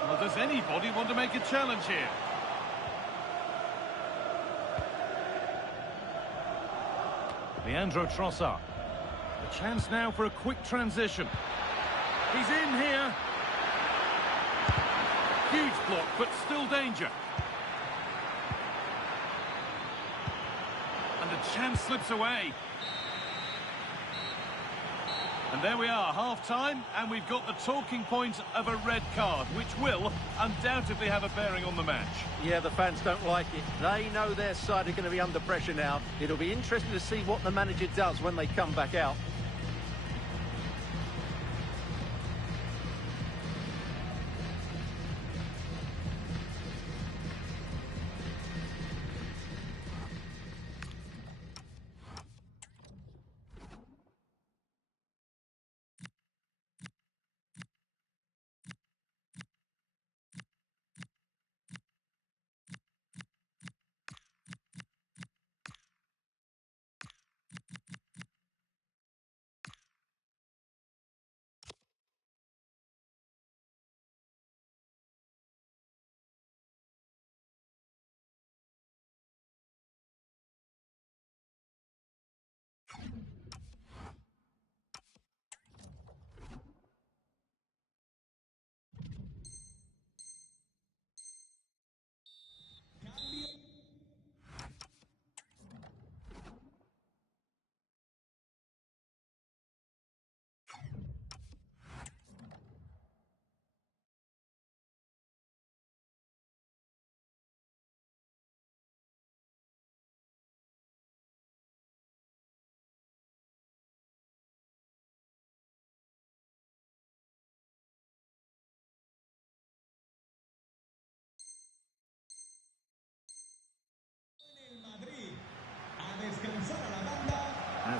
Well, does anybody want to make a challenge here? Leandro Trossard. A chance now for a quick transition. He's in here. Huge block, but still danger. And the chance slips away. And there we are, half-time, and we've got the talking point of a red card, which will undoubtedly have a bearing on the match. Yeah, the fans don't like it. They know their side are going to be under pressure now. It'll be interesting to see what the manager does when they come back out.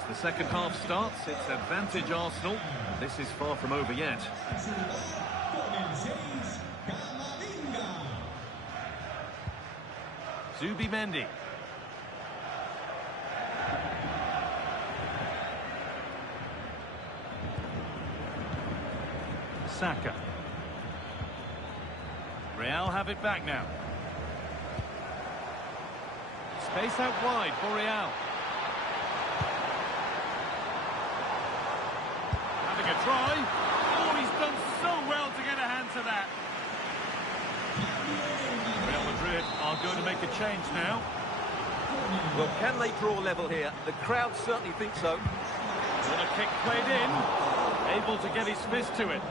As the second half starts, it's advantage Arsenal. This is far from over yet. Zubimendi. Saka. Real have it back now. Space out wide for Real. Having a try. Oh, he's done so well to get a hand to that. Real Madrid are going to make a change now. Well, can they draw level here? The crowd certainly think so. What a kick played in. Able to get his fist to it.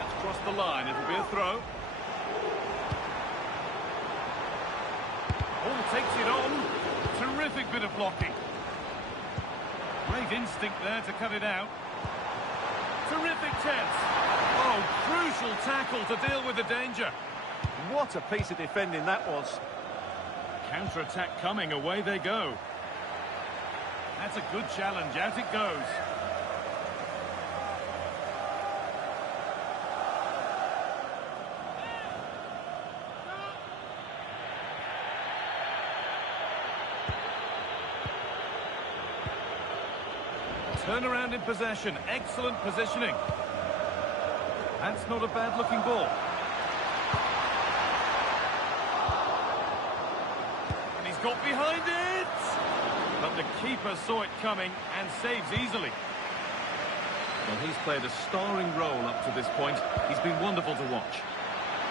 That's crossed the line. It'll be a throw. Oh, takes it on. Terrific bit of blocking. Great instinct there to cut it out. Terrific test. Oh, crucial tackle to deal with the danger. What a piece of defending that was. Counter-attack coming, away they go. That's a good challenge, out it goes. Turnaround in possession, excellent positioning. That's not a bad-looking ball. And he's got behind it! But the keeper saw it coming and saves easily. Well, he's played a starring role up to this point. He's been wonderful to watch.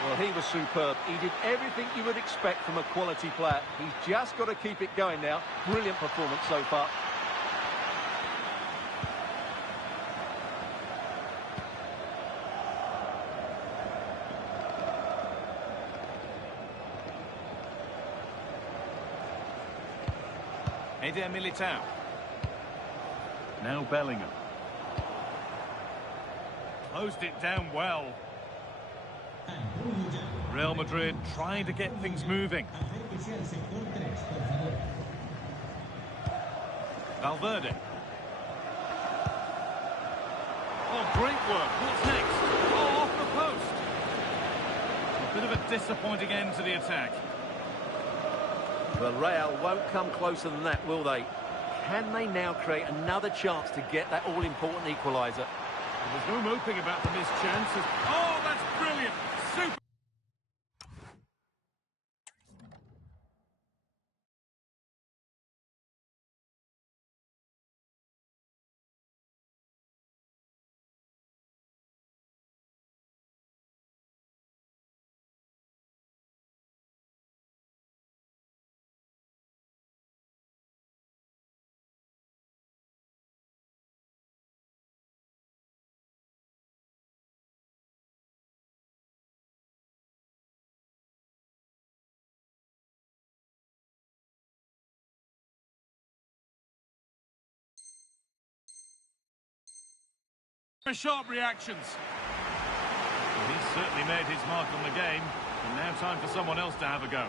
Well, he was superb. He did everything you would expect from a quality player. He's just got to keep it going now. Brilliant performance so far. Eder Militao. Now Bellingham. Closed it down well. Real Madrid trying to get things moving. Valverde. Oh, great work. What's next? Oh, off the post. A bit of a disappointing end to the attack. Well, Real won't come closer than that, will they? Can they now create another chance to get that all-important equaliser? There's no moping about the missed chances. Oh, that's brilliant! Super! Sharp reactions. Well, he's certainly made his mark on the game, and now time for someone else to have a go.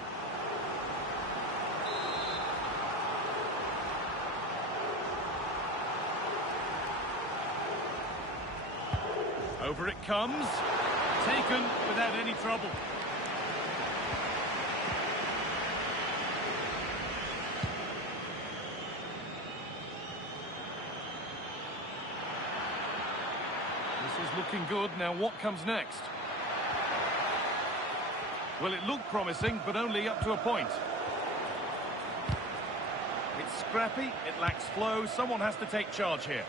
Over it comes, taken without any trouble. This is looking good. Now what comes next? Well, it looked promising, but only up to a point. It's scrappy, it lacks flow. Someone has to take charge here.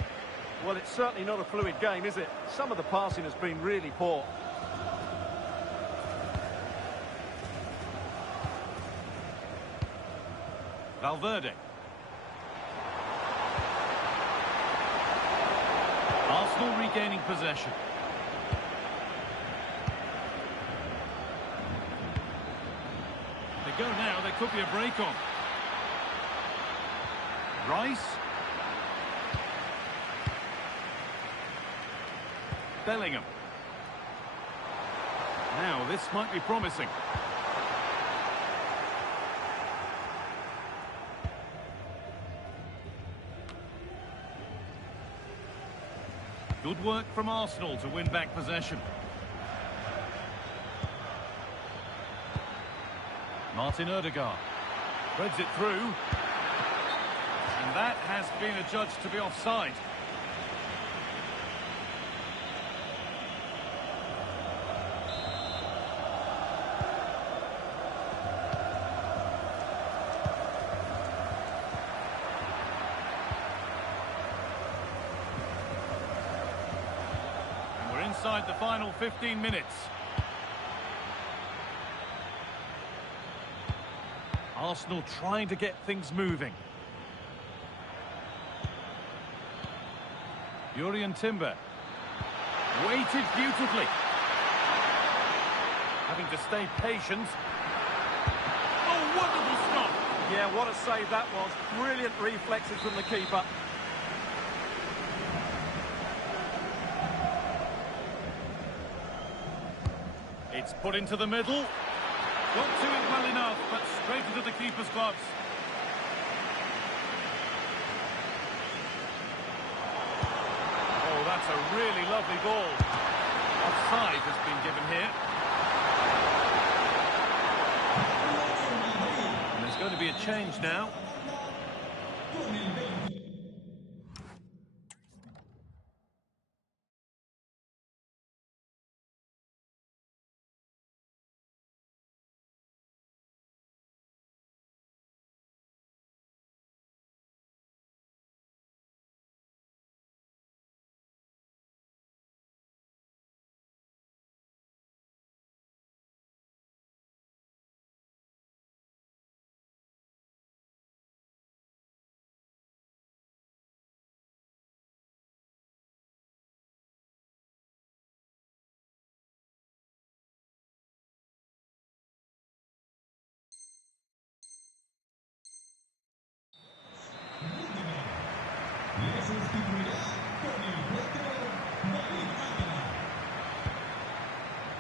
Well, it's certainly not a fluid game, is it? Some of the passing has been really poor. Valverde. Arsenal regaining possession. They go now, there could be a break on. Rice. Bellingham. Now, this might be promising. Good work from Arsenal to win back possession. Martin Odegaard threads it through. And that has been adjudged to be offside. And we're inside the final 15 minutes. Arsenal trying to get things moving. Jurrien Timber. Waited beautifully. Having to stay patient. Oh, wonderful stop! Yeah, what a save that was. Brilliant reflexes from the keeper. It's put into the middle. Got to it well enough, but straight into the keeper's gloves. Oh, that's a really lovely ball. Offside has been given here. And there's going to be a change now.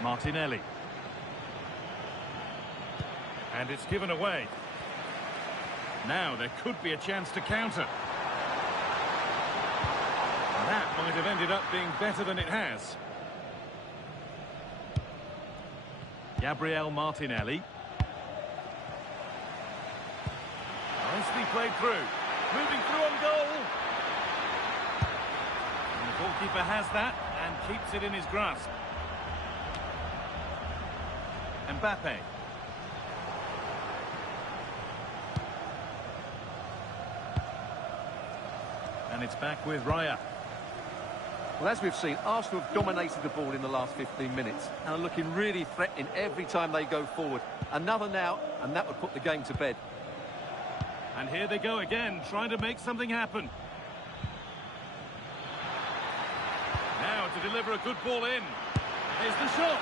Martinelli. And it's given away. Now there could be a chance to counter. That might have ended up being better than it has. Gabriel Martinelli. Nicely played through. Moving through on goal. And the goalkeeper has that and keeps it in his grasp. Mbappe. And it's back with Raya. Well, as we've seen, Arsenal have dominated the ball in the last 15 minutes and are looking really threatening every time they go forward. Another now, and that would put the game to bed. And here they go again, trying to make something happen. Now to deliver a good ball in. Here's the shot.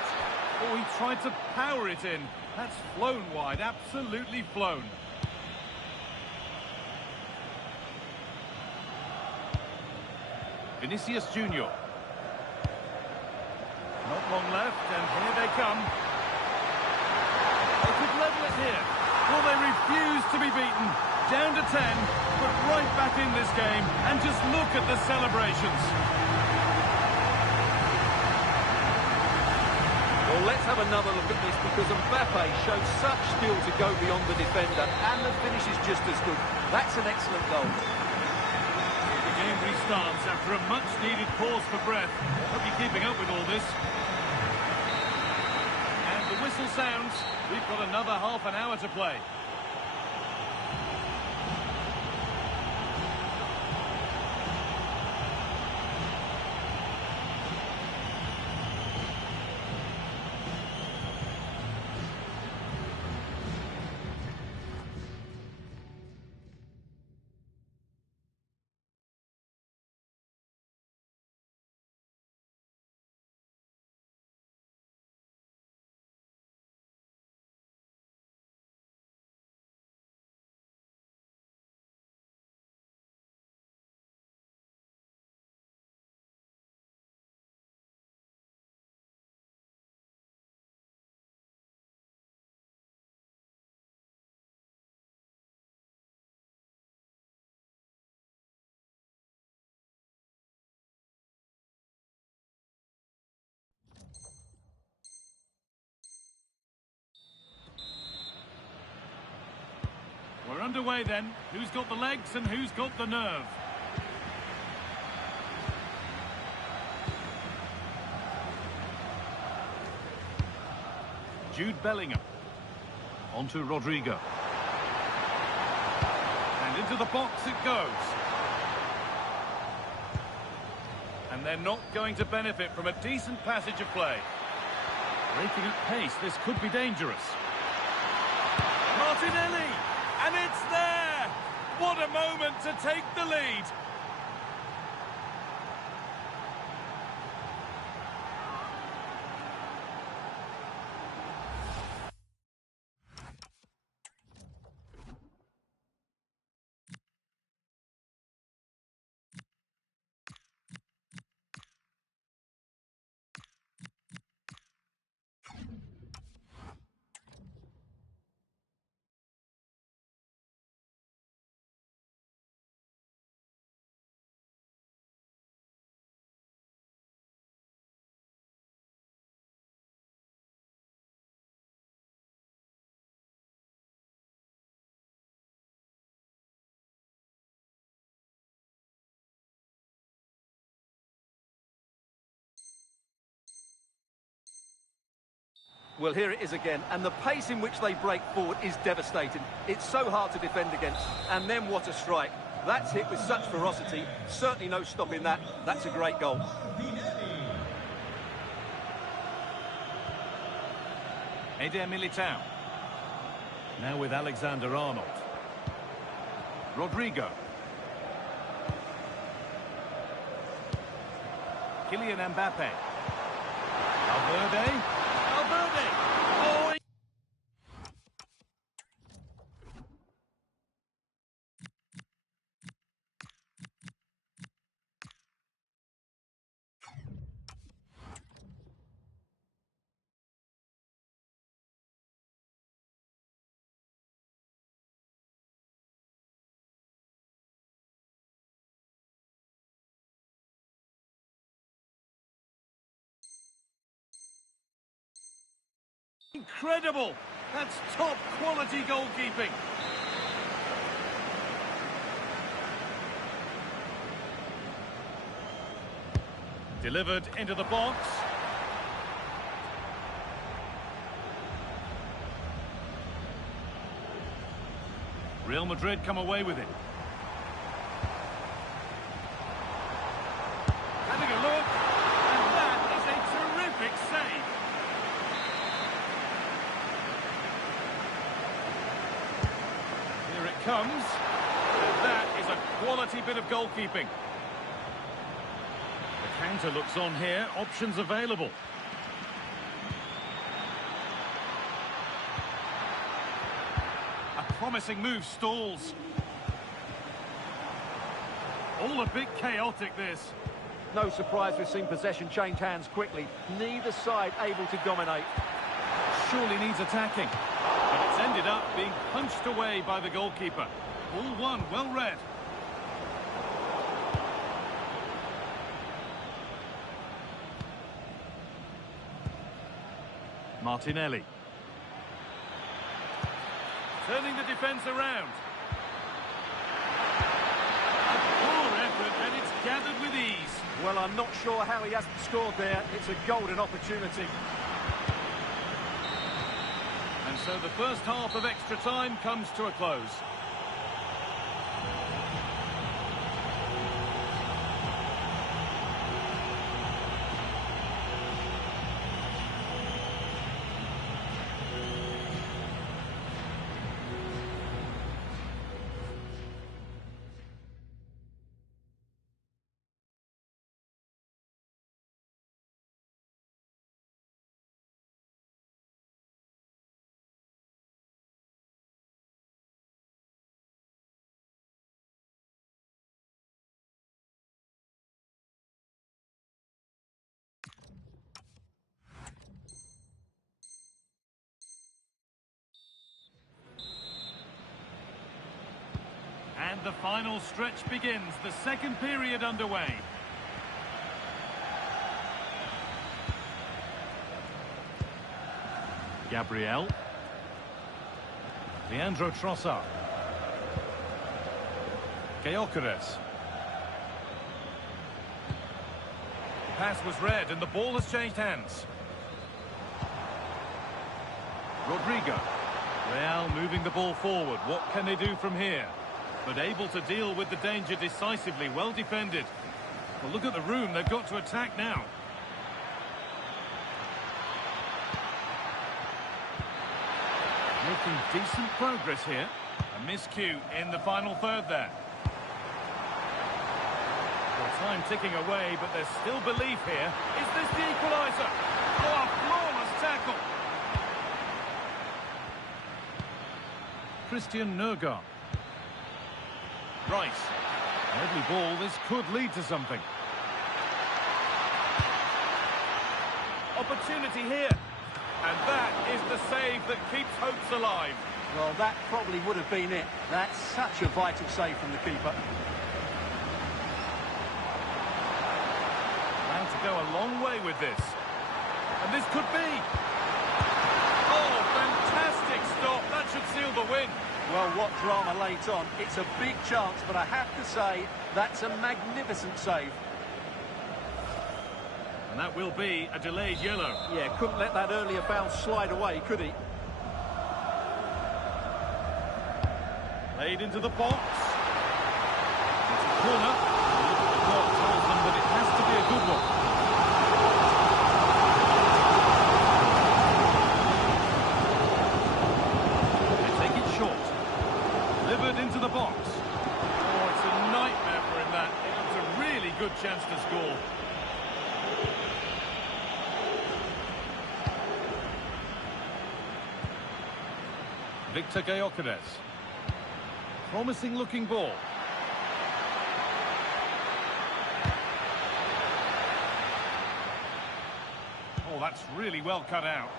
Oh, he tried to power it in. That's flown wide, absolutely flown. Vinicius Junior. Not long left, and here they come. They could level it here. Well, they refuse to be beaten. Down to 10, but right back in this game. And just look at the celebrations. Well, let's have another look at this because Mbappe shows such skill to go beyond the defender and the finish is just as good. That's an excellent goal. The game restarts after a much-needed pause for breath. Hope you're keeping up with all this. And the whistle sounds. We've got another half an hour to play. underway then. Who's got the legs and who's got the nerve? Jude Bellingham. On to Rodrigo. And into the box it goes. And they're not going to benefit from a decent passage of play. Breaking at pace, this could be dangerous. Martinelli! And it's there! What a moment to take the lead! Well, here it is again, and the pace in which they break forward is devastating. It's so hard to defend against, and then what a strike. That's hit with such ferocity, certainly no stopping that. That's a great goal. Eder Militao. Now with Alexander-Arnold. Rodrigo. Kylian Mbappe. Valverde. Valverde! Oh, incredible! That's top quality goalkeeping. Delivered into the box. Real Madrid come away with it. Having a look, and that is a terrific save. Here it comes, and that is a quality bit of goalkeeping. The counter looks on here, options available. A promising move stalls. All a bit chaotic, this. No surprise we've seen possession change hands quickly. Neither side able to dominate. Surely needs attacking. But it's ended up being punched away by the goalkeeper. Ball one, well read. Martinelli. Turning the defence around. A poor effort, and it's gathered with ease. Well, I'm not sure how he hasn't scored there. It's a golden opportunity. And so the first half of extra time comes to a close. And the final stretch begins, the second period underway. Gabriel. Leandro Trossard. Gyökeres. Pass was read and the ball has changed hands. Rodrigo. Real moving the ball forward. What can they do from here? But able to deal with the danger decisively. Well defended. Well, look at the room. They've got to attack now. Making decent progress here. A miscue in the final third there. Well, time ticking away, but there's still belief here. Is this the equaliser? Oh, a flawless tackle. Christian Nurgar. Rice. Every ball, this could lead to something. Opportunity here. And that is the save that keeps hopes alive. Well, that probably would have been it. That's such a vital save from the keeper. Bound to go a long way with this. And this could be. Oh, fantastic stop. That should seal the win. Well, what drama late on. It's a big chance, but I have to say, that's a magnificent save. And that will be a delayed yellow. Yeah, couldn't let that earlier bounce slide away, could he? Played into the box. It's a corner. Look at the clock tells them that it has to be a good one. They take it short. Delivered into the box. Oh, it's a nightmare for him, that. It was a really good chance to score. Victor Gyökeres. Promising looking ball. Oh, that's really well cut out.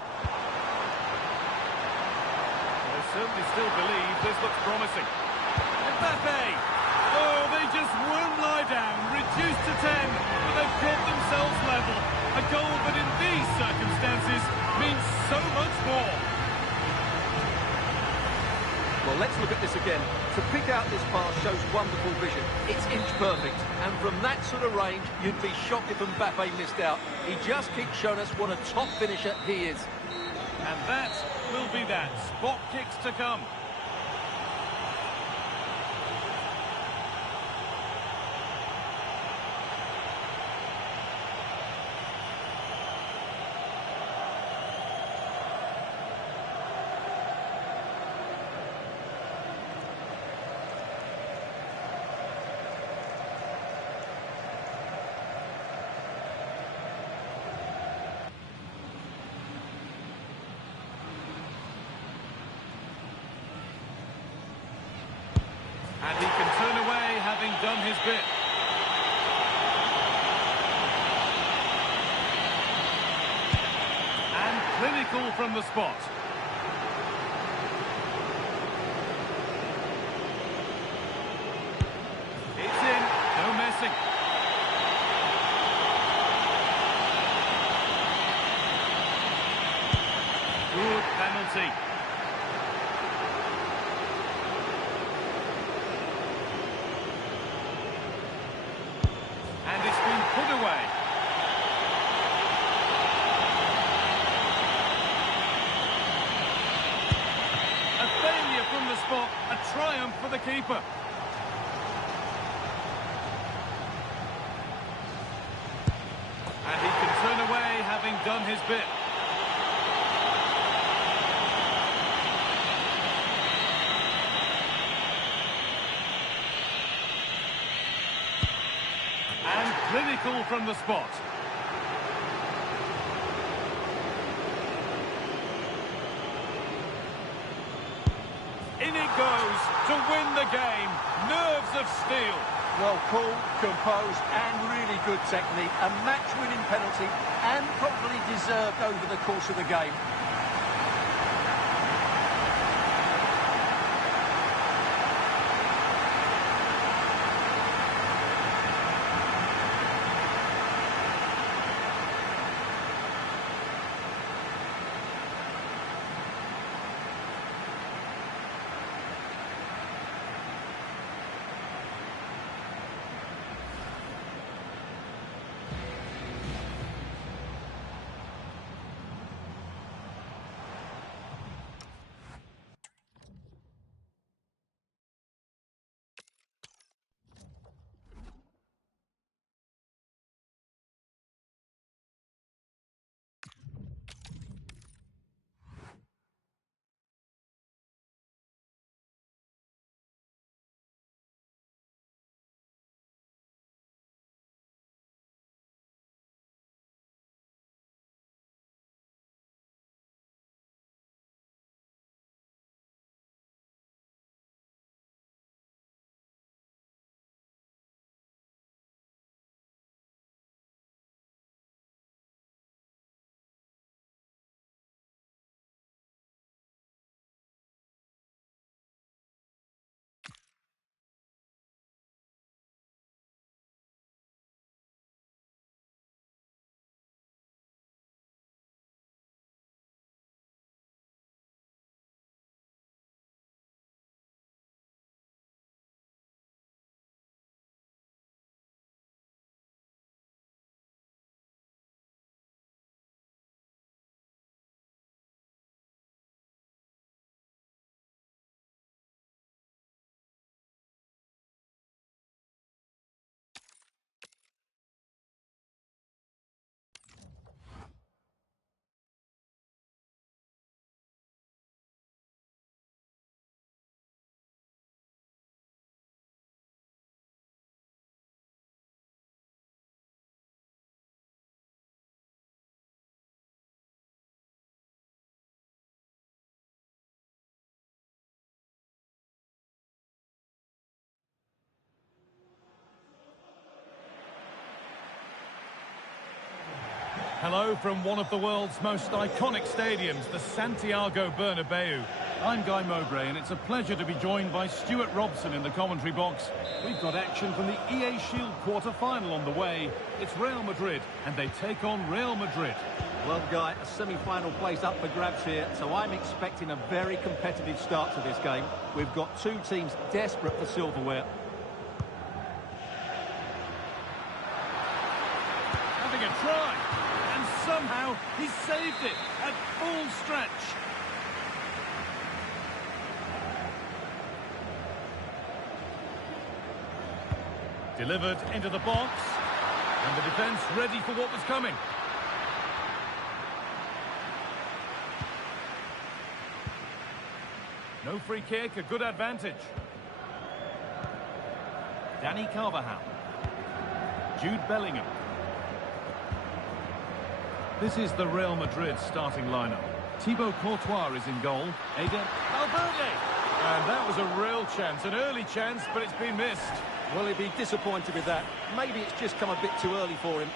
They certainly still believe this looks promising. Mbappe! Oh, they just won't lie down. Reduced to 10, but they've brought themselves level. A goal that in these circumstances means so much more. Well, let's look at this again. To pick out this pass shows wonderful vision. It's inch perfect. And from that sort of range, you'd be shocked if Mbappe missed out. He just keeps showing us what a top finisher he is. And that will be that. Spot kicks to come. And he can turn away, having done his bit. And clinical from the spot. It's in, no messing. Good penalty. And it's been put away. A failure from the spot, a triumph for the keeper. And he can turn away, having done his bit. And clinical from the spot. In it goes to win the game. Nerves of steel. Well, cool, composed, and really good technique. A match-winning penalty, and probably deserved over the course of the game. Hello from one of the world's most iconic stadiums, the Santiago Bernabeu. I'm Guy Mowbray, and it's a pleasure to be joined by Stuart Robson in the commentary box. We've got action from the EA Shield quarter-final on the way. It's Real Madrid, and they take on Real Madrid. Well, Guy, a semi-final place up for grabs here, so I'm expecting a very competitive start to this game. We've got two teams desperate for silverware. Having a try, and somehow he saved it at full stretch. Delivered into the box, and the defence ready for what was coming. No free kick, a good advantage. Danny Carvajal. Jude Bellingham. This is the Real Madrid starting lineup. Thibaut Courtois is in goal. Eder Valverde. And that was a real chance, an early chance, but it's been missed. Well, he'd be disappointed with that. Maybe it's just come a bit too early for him.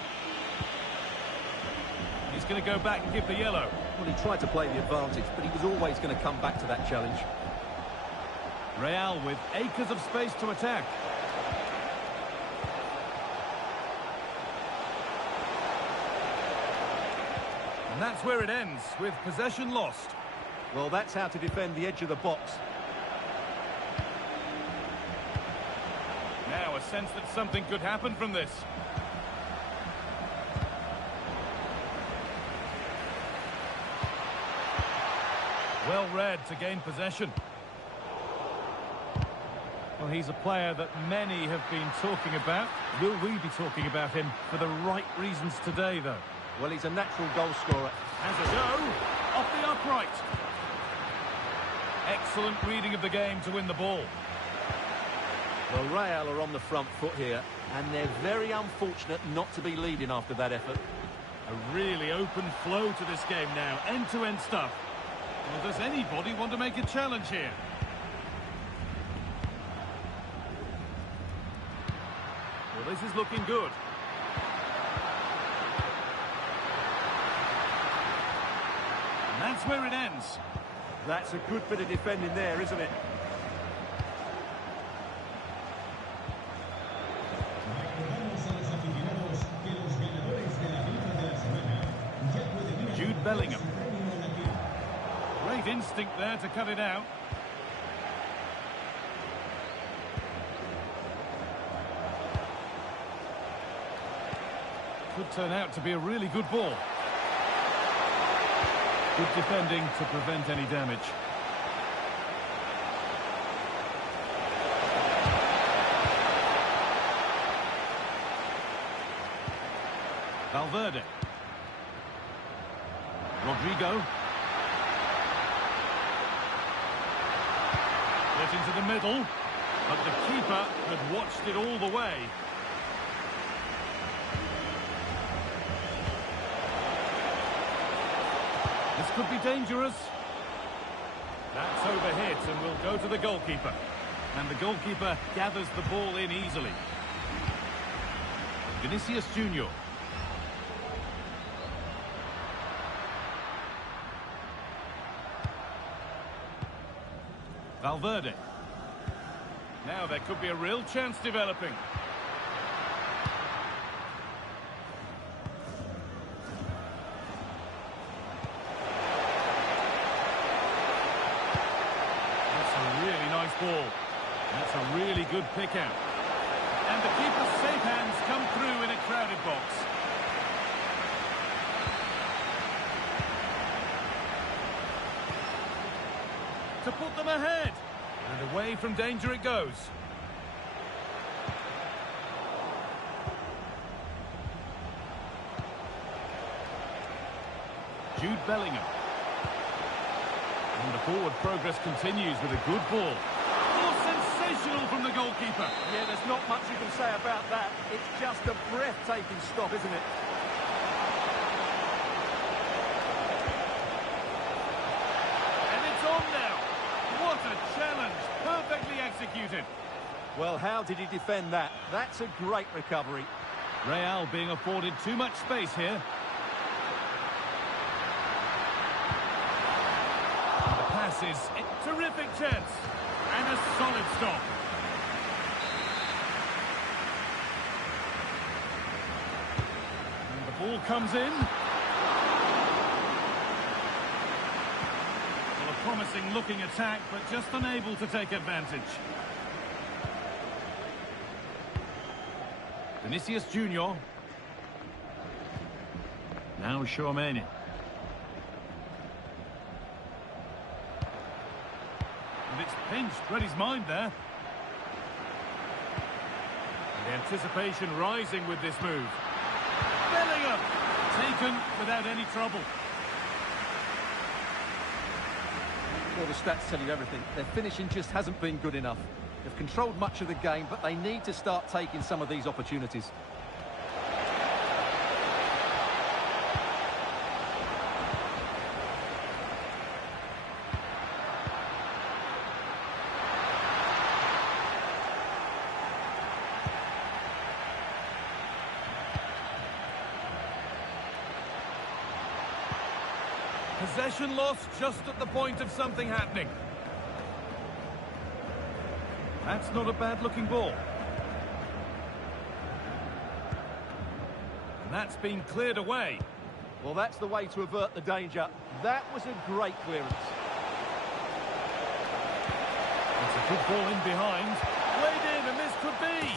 He's going to go back and give the yellow. Well, he tried to play the advantage, but he was always going to come back to that challenge. Real with acres of space to attack. And that's where it ends, with possession lost. Well, that's how to defend the edge of the box. Now a sense that something could happen from this. Well read to gain possession. Well, he's a player that many have been talking about. Will we be talking about him for the right reasons today, though? Well, he's a natural goal scorer. Has a go, off the upright. Excellent reading of the game to win the ball. Well, Real are on the front foot here, and they're very unfortunate not to be leading after that effort. A really open flow to this game now, end-to-end stuff. Well, does anybody want to make a challenge here? Well, this is looking good. And that's where it ends. That's a good bit of defending there, isn't it? Jude Bellingham. Great instinct there to cut it out. Could turn out to be a really good ball. Good defending to prevent any damage. Valverde. Rodrigo. Get into the middle, but the keeper had watched it all the way. This could be dangerous. That's overhit and will go to the goalkeeper. And the goalkeeper gathers the ball in easily. Vinicius Junior. Valverde. Now there could be a real chance developing. That's a really nice ball. That's a really good pick out. And the keeper's safe hands come through in a crowded box. To put them ahead. And away from danger it goes. Jude Bellingham. And the forward progress continues with a good ball. Oh, sensational from the goalkeeper. Yeah, there's not much you can say about that. It's just a breathtaking stop, isn't it? And it's on now. What a challenge. Perfectly executed. Well, how did he defend that? That's a great recovery. Real being afforded too much space here. chances. Terrific chance. And a solid stop. And the ball comes in. Well, a promising looking attack, but just unable to take advantage. Vinicius Junior. Now Tchouameni. And it's pinched, read his mind there. The anticipation rising with this move. Bellingham, taken without any trouble. Well, the stats tell you everything. Their finishing just hasn't been good enough. They've controlled much of the game, but they need to start taking some of these opportunities. Possession lost just at the point of something happening. That's not a bad-looking ball. And that's been cleared away. Well, that's the way to avert the danger. That was a great clearance. It's a good ball in behind. Played in, and this could be.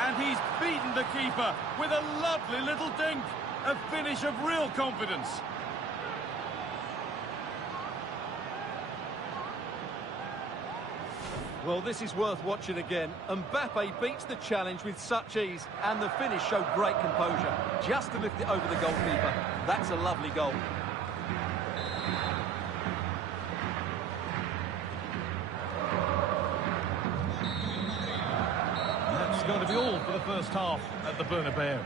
And he's beaten the keeper with a lovely little dink. A finish of real confidence. Well, this is worth watching again. Mbappe beats the challenge with such ease, and the finish showed great composure. Just to lift it over the goalkeeper. That's a lovely goal. That's going to be all for the first half at the Bernabeu.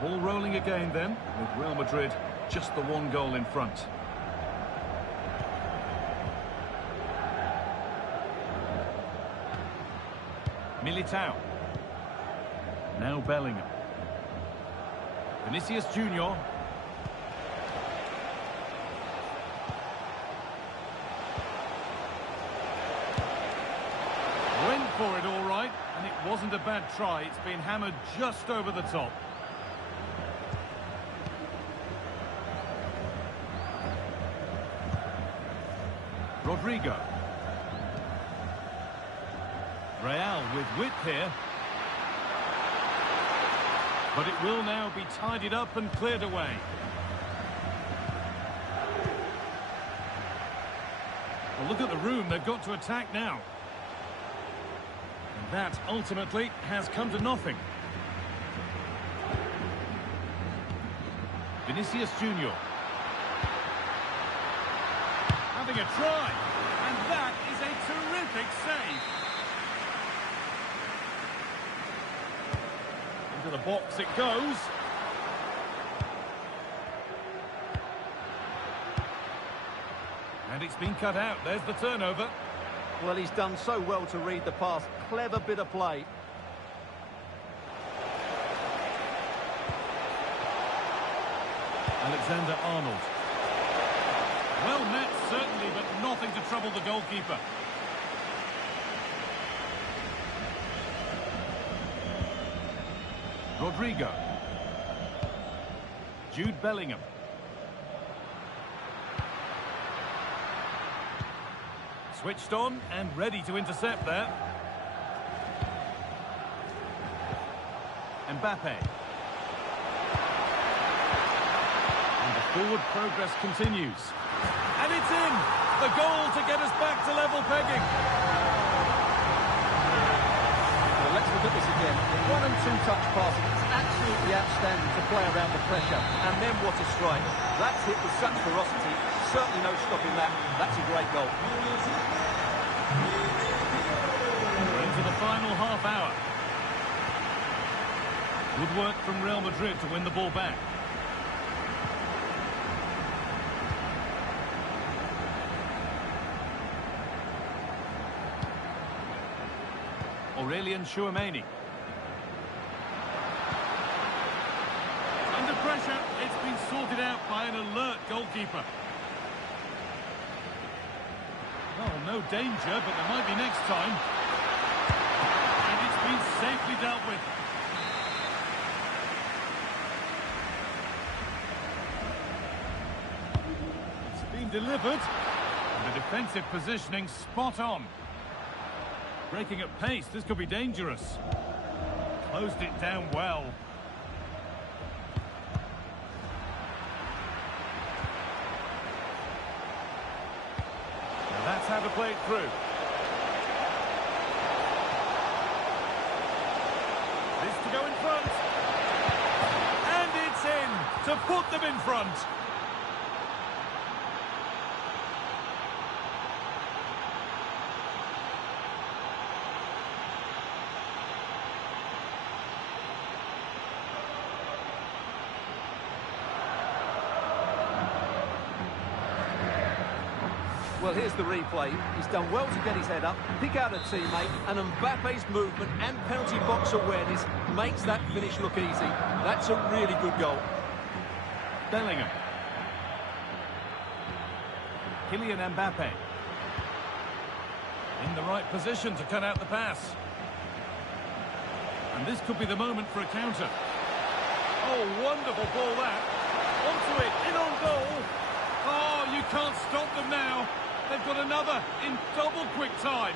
Ball rolling again then, with Real Madrid just the one goal in front. Militao. Now Bellingham. Vinicius Junior. Went for it all right, and it wasn't a bad try. It's been hammered just over the top. Rodrigo. Real with width here. But it will now be tidied up and cleared away. Well, look at the room they've got to attack now. And that ultimately has come to nothing. Vinicius Junior. Having a try, and that is a terrific save. Into the box it goes. And it's been cut out. There's the turnover. Well, he's done so well to read the pass. Clever bit of play. Alexander-Arnold. Well met, certainly, but nothing to trouble the goalkeeper. Rodrigo. Jude Bellingham. Switched on and ready to intercept there. Mbappe. And the forward progress continues. And it's in! The goal to get us back to level pegging. Well, let's look at this again. The 1- and 2-touch passing. It's absolutely outstanding to play around the pressure. And then what a strike. That's hit with such ferocity. Certainly no stopping that. That's a great goal. We're into the final half hour. Good work from Real Madrid to win the ball back. Aurelien Tchouameni. Under pressure, it's been sorted out by an alert goalkeeper. Oh, no danger, but there might be next time. And it's been safely dealt with. It's been delivered. And the defensive positioning spot on. Breaking at pace, this could be dangerous. Closed it down well. Now that's how to play it through. This to go in front. And it's in to put them in front. Well, here's the replay. He's done well to get his head up, pick out a teammate, and Mbappe's movement and penalty box awareness makes that finish look easy. That's a really good goal. Bellingham. Kylian Mbappe. In the right position to cut out the pass. And this could be the moment for a counter. Oh, wonderful ball that. Onto it, in on goal. Oh, you can't stop them now. They've got another in double quick time.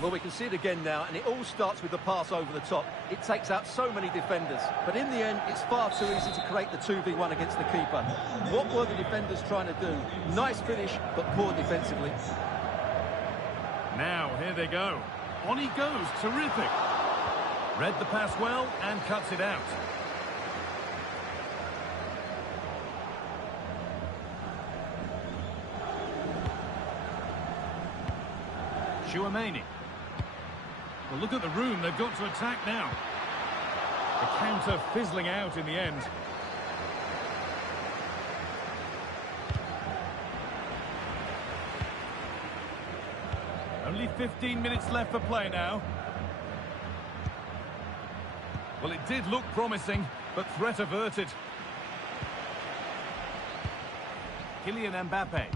Well, we can see it again now, and it all starts with the pass over the top. It takes out so many defenders, but in the end, it's far too easy to create the 2v1 against the keeper. What were the defenders trying to do? Nice finish, but poor defensively. Now, here they go. On he goes, terrific. Read the pass well and cuts it out. Tchouameni. Well, look at the room they've got to attack now. The counter fizzling out in the end. Only 15 minutes left for play now. Well, it did look promising, but threat averted. Kylian Mbappe.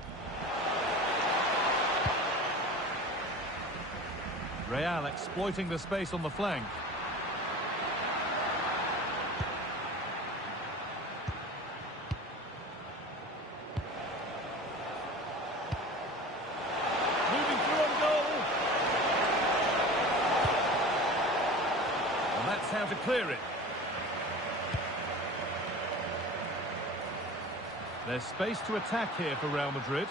Real exploiting the space on the flank. Moving through on goal. And that's how to clear it. There's space to attack here for Real Madrid.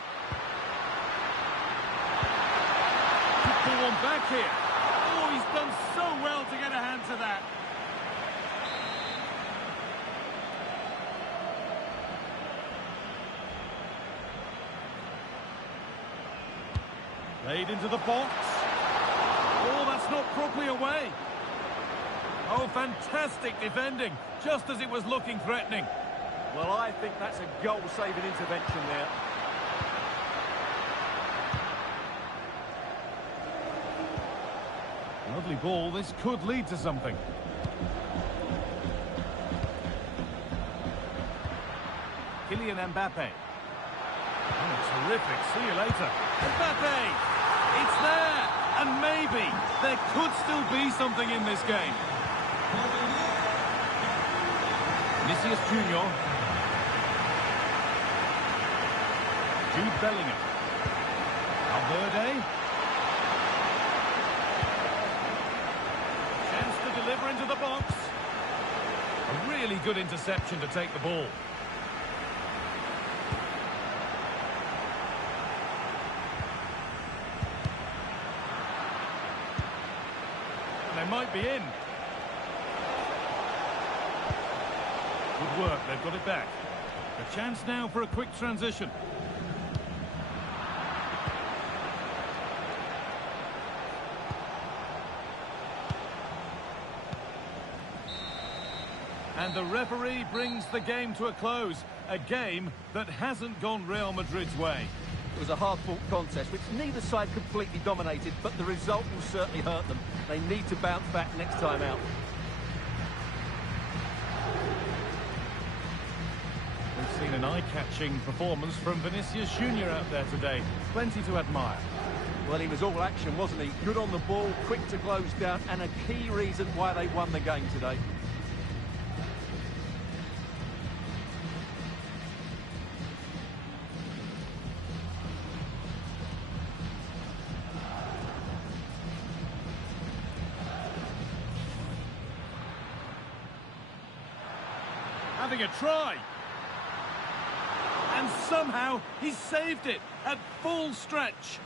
One back here. Oh, he's done so well to get a hand to that. Played into the box. Oh, that's not properly away. Oh, fantastic defending, just as it was looking threatening. Well, I think that's a goal-saving intervention there. Lovely ball, this could lead to something. Kylian Mbappe. Oh, terrific. See you later. Mbappe! It's there! And maybe there could still be something in this game. Vinicius Junior. Jude Bellingham. Valverde. Chance to deliver into the box. A really good interception to take the ball. They might be in. Good work, they've got it back. A chance now for a quick transition. And the referee brings the game to a close. A game that hasn't gone Real Madrid's way. It was a hard-fought contest, which neither side completely dominated, but the result will certainly hurt them. They need to bounce back next time out. We've seen an eye-catching performance from Vinicius Junior out there today. Plenty to admire. Well, he was all action, wasn't he? Good on the ball, quick to close down, and a key reason why they won the game today. Having a try. And somehow he saved it at full stretch.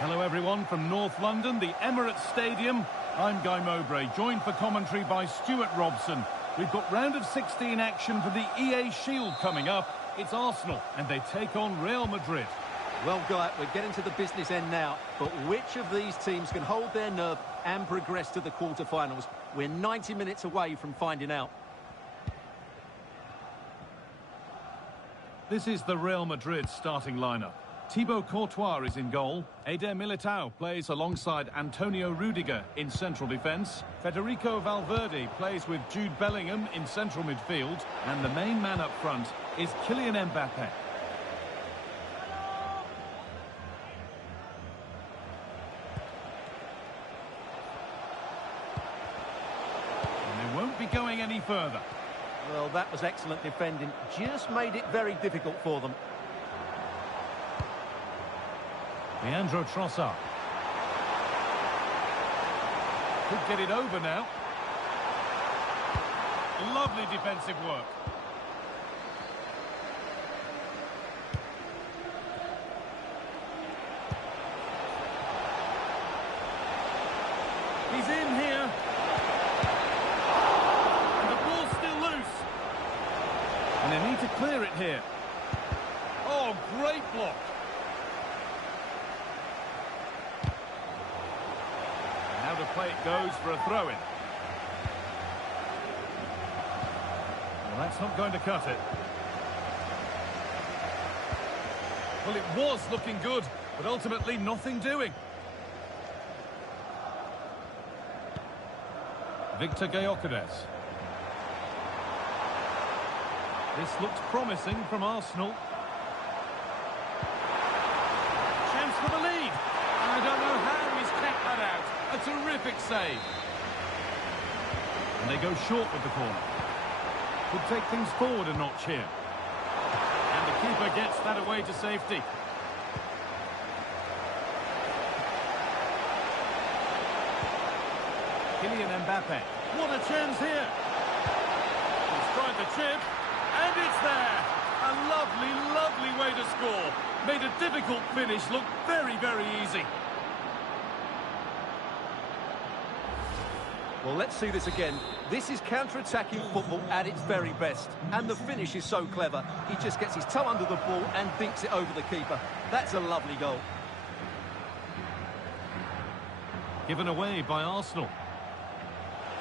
Hello everyone from North London, the Emirates Stadium. I'm Guy Mowbray, joined for commentary by Stuart Robson. We've got round of 16 action for the EA Shield coming up. It's Arsenal and they take on Real Madrid. Well, Guy, we're getting to the business end now, but which of these teams can hold their nerve and progress to the quarter-finals? We're 90 minutes away from finding out. This is the Real Madrid starting lineup. Thibaut Courtois is in goal. Eder Militao plays alongside Antonio Rudiger in central defence. Federico Valverde plays with Jude Bellingham in central midfield. And the main man up front is Kylian Mbappe. And they won't be going any further. Well, that was excellent defending. Just made it very difficult for them. Leandro Trossard. Could get it over now. Lovely defensive work. He's in here. And the ball's still loose. And they need to clear it here. Oh, great block. Now the play it goes for a throw-in. Well, that's not going to cut it. Well, it was looking good, but ultimately nothing doing. Victor Gyökeres. This looks promising from Arsenal. Chance for the lead. And I don't know how he's kept that out. A terrific save. And they go short with the corner. Could take things forward a notch here. And the keeper gets that away to safety. Kylian Mbappe. What a chance here. He's tried the chip. And it's there. A lovely, lovely way to score. Made a difficult finish look very, very easy. Well, let's see this again. This is counter-attacking football at its very best. And the finish is so clever. He just gets his toe under the ball and dinks it over the keeper. That's a lovely goal. Given away by Arsenal.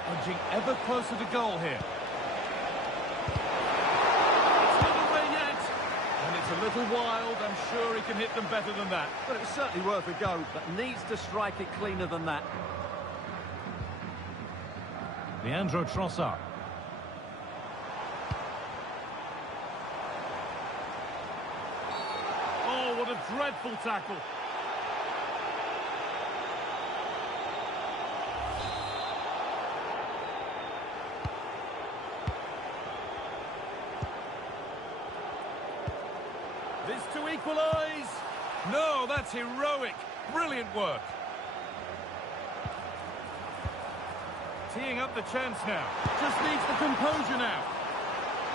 Edging ever closer to goal here. It's not away yet. And it's a little wild. I'm sure he can hit them better than that. But it was certainly worth a go, but needs to strike it cleaner than that. Leandro Trossard. Oh, what a dreadful tackle. This to equalise. No, that's heroic. Brilliant work. Teeing up the chance now. Just needs the composure now.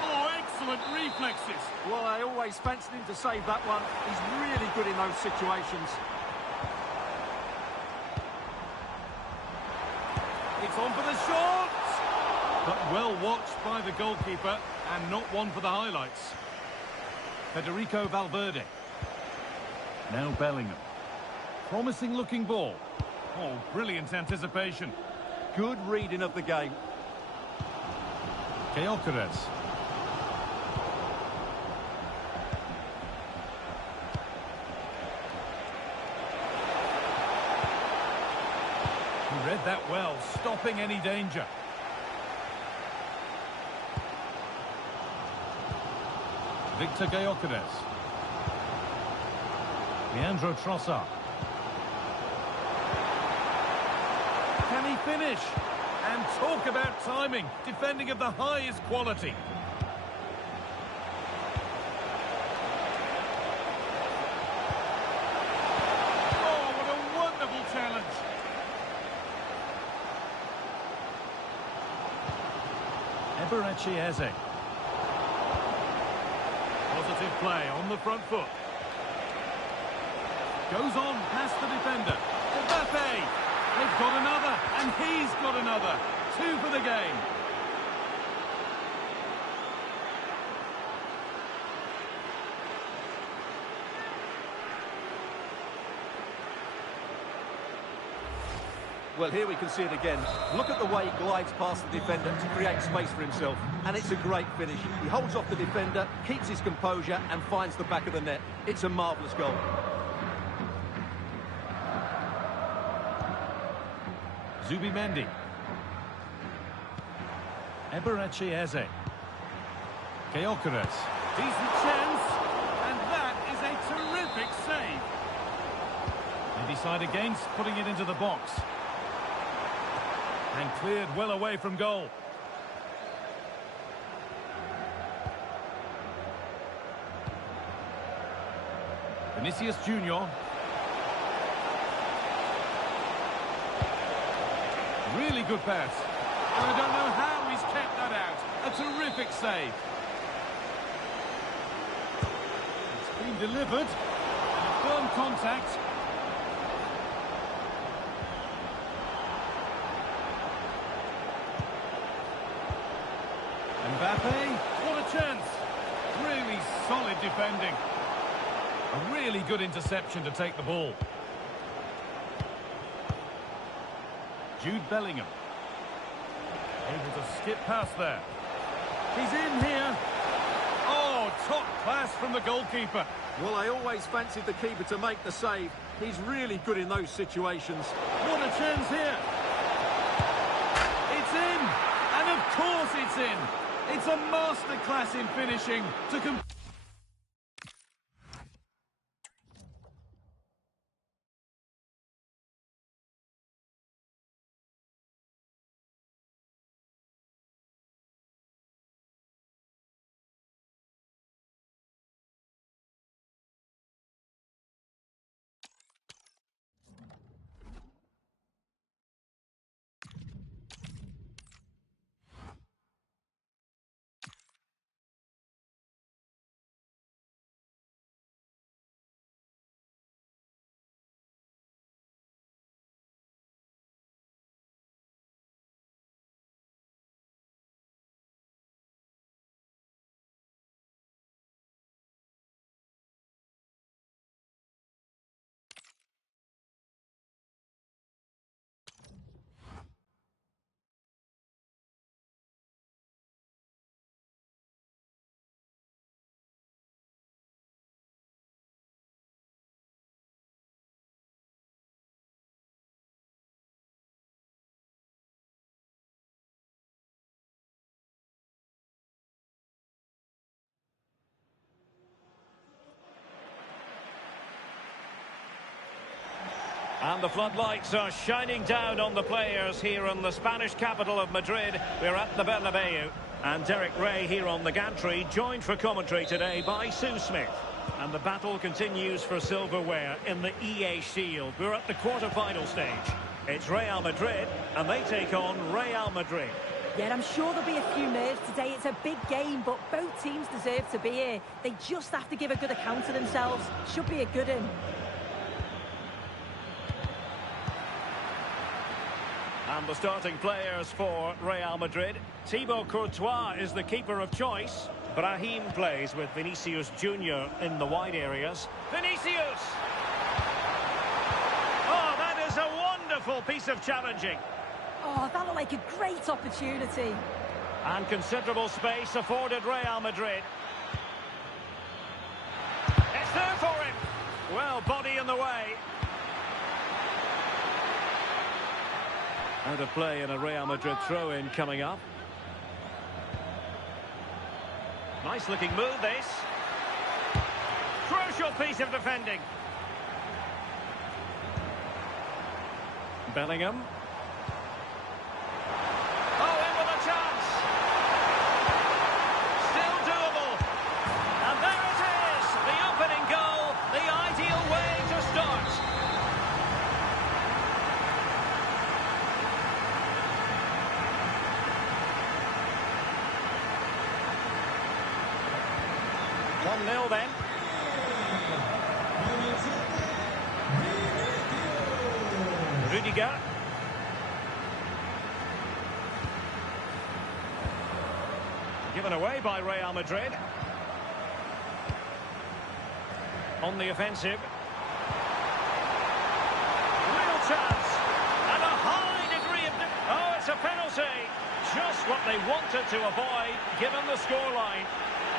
Oh, excellent reflexes. Well, I always fancied him to save that one. He's really good in those situations. It's on for the shot. But well watched by the goalkeeper and not one for the highlights. Federico Valverde. Now Bellingham. Promising looking ball. Oh, brilliant anticipation. Good reading of the game. Gyökeres. He read that well, stopping any danger. Victor Gyökeres. Leandro Trossard. Can he finish? And talk about timing. Defending of the highest quality. Oh, what a wonderful challenge. Eberechi Eze. Positive play on the front foot. Goes on past the defender. Mbappe. They've got another, and he's got another. 2 for the game. Well, here we can see it again. Look at the way he glides past the defender to create space for himself. And it's a great finish. He holds off the defender, keeps his composure, and finds the back of the net. It's a marvellous goal. Zubimendi. Eberechi Eze. Gyökeres. Decent chance. And that is a terrific save. They decide against putting it into the box. And cleared well away from goal. Vinicius Junior. Really good pass. And I don't know how he's kept that out. A terrific save. It's been delivered. Firm contact. Mbappe, what a chance. Really solid defending. A really good interception to take the ball. Jude Bellingham. Able to skip past there. He's in here. Oh, top class from the goalkeeper. Well, I always fancied the keeper to make the save. He's really good in those situations. What a chance here. It's in. And of course it's in. It's a masterclass in finishing to And the floodlights are shining down on the players here in the Spanish capital of Madrid. We're at the Bernabeu. And Derek Ray here on the gantry, joined for commentary today by Sue Smith. And the battle continues for silverware in the EA Shield. We're at the quarter-final stage. It's Real Madrid, and they take on Real Madrid. Yeah, I'm sure there'll be a few nerves today. It's a big game, but both teams deserve to be here. They just have to give a good account of themselves. Should be a good one. And the starting players for Real Madrid. Thibaut Courtois is the keeper of choice. Brahim plays with Vinicius Junior in the wide areas. Vinicius! Oh, that is a wonderful piece of challenging. Oh, that looked like a great opportunity. And considerable space afforded Real Madrid. It's there for him. Well, body in the way. Out of play and a Real Madrid throw-in coming up. Nice looking move, this. Crucial piece of defending. Bellingham. Oh, in with a chance. Still doable. And there it is. The opening goal. The ideal way to start. Nil then. Rudiger. Given away by Real Madrid. On the offensive. Real chance. And a high degree of... Oh, it's a penalty. Just what they wanted to avoid, given the scoreline.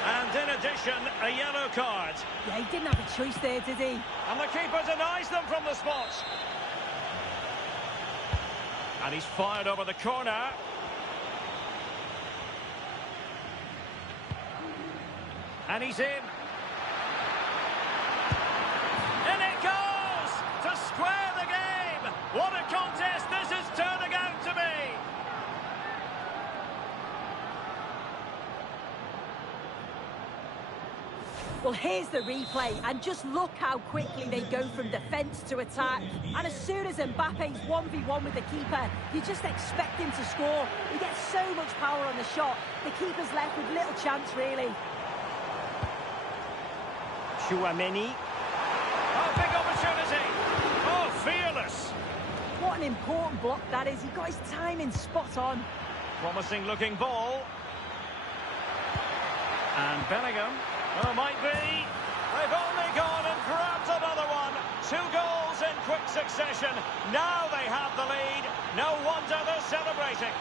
And in addition, a yellow card. Yeah, he didn't have a choice there, did he? And the keeper denies them from the spot. And he's fired over the corner. And he's in. In it goes! To square the game! What a contest this is turning out to be! Well, here's the replay, and just look how quickly they go from defence to attack. And as soon as Mbappe's 1v1 with the keeper, you just expect him to score. He gets so much power on the shot, the keeper's left with little chance, really. Chouameni. Oh, big opportunity. Oh, fearless. What an important block that is. He got his timing spot on. Promising looking ball. And Bellingham. Oh, might be. They've only gone and grabbed another one. 2 goals in quick succession. Now they have the lead. No wonder they're celebrating.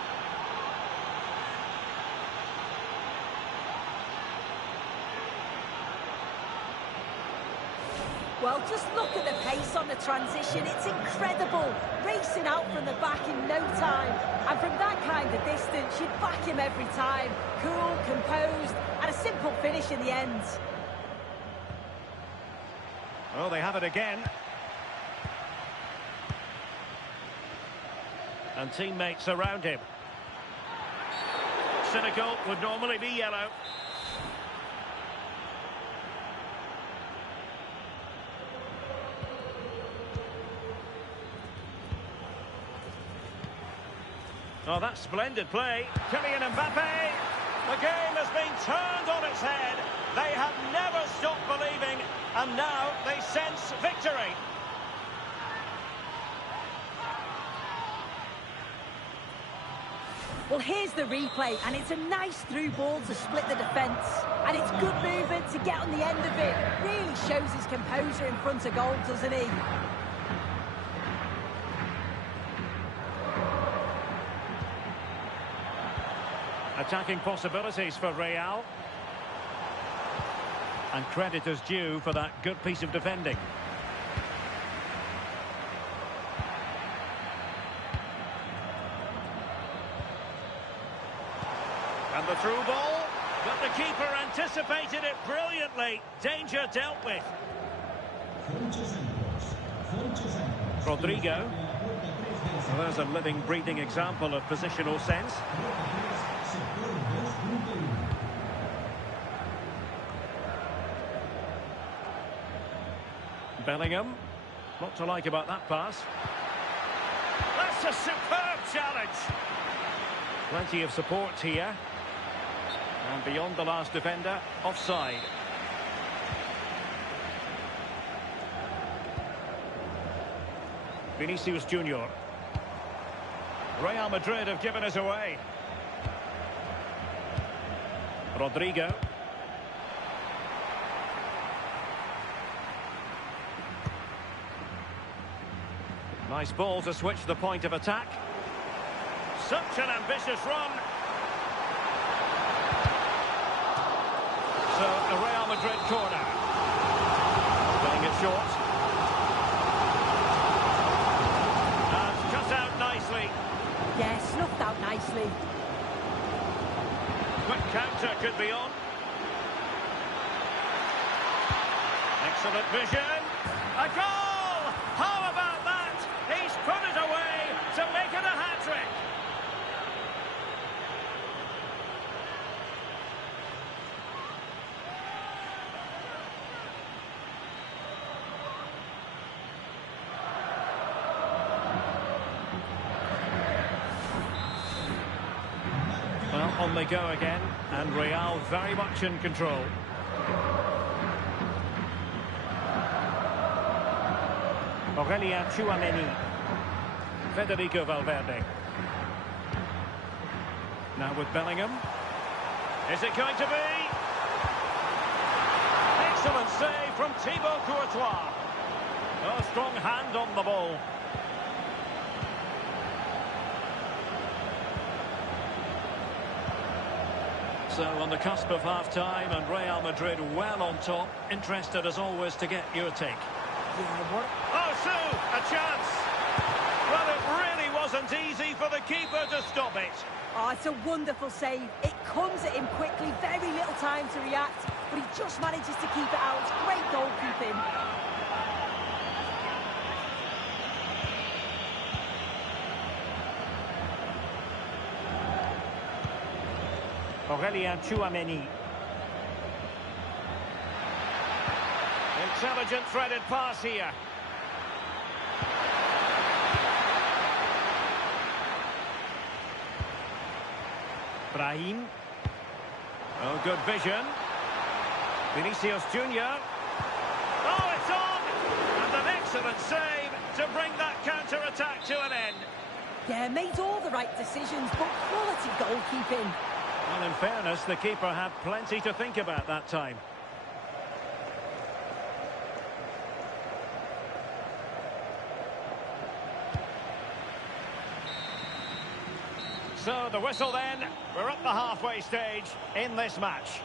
Well, just look at the pace on the transition. It's incredible. Racing out from the back in no time. And from that kind of distance, you'd back him every time. Cool, composed, and a simple finish in the end. Oh, they have it again. And teammates around him. Cynical would normally be yellow. Oh, that's splendid play. Kylian Mbappe. The game has been turned on its head. They have never stopped believing, and now they sense victory. Well, here's the replay, and it's a nice through ball to split the defence. And it's good movement to get on the end of it. Really shows his composure in front of goal, doesn't he? Attacking possibilities for Real. And credit is due for that good piece of defending. And the through ball. But the keeper anticipated it brilliantly. Danger dealt with. Rodrigo. Well, there's a living, breathing example of positional sense. Bellingham. What to like about that pass. That's a superb challenge. Plenty of support here. And beyond the last defender, offside. Vinicius Junior. Real Madrid have given us away. Rodrigo. Nice ball to switch the point of attack. Such an ambitious run. So, a Real Madrid corner. Playing it short. And cut out nicely. Yeah, snuffed out nicely. Quick counter could be on. Excellent vision. A goal! How about that? He's put it away to make it a hat-trick. Well, on they go again, and Real very much in control. Aurelien Tchouameni. Federico Valverde. Now with Bellingham. Is it going to be? Excellent save from Thibaut Courtois. A strong hand on the ball. So on the cusp of half-time, and Real Madrid well on top. Interested as always to get your take. Oh, Sue, a chance. Well, it really wasn't easy for the keeper to stop it. Oh, it's a wonderful save. It comes at him quickly, very little time to react, but he just manages to keep it out. It's great goalkeeping. Aurelien Tchouameni. Intelligent threaded pass here. Brahim. Oh, good vision. Vinicius Junior. Oh, it's on! And an excellent save to bring that counter-attack to an end. Yeah, made all the right decisions, but quality goalkeeping. Well, in fairness, the keeper had plenty to think about that time. So the whistle then, we're at the halfway stage in this match.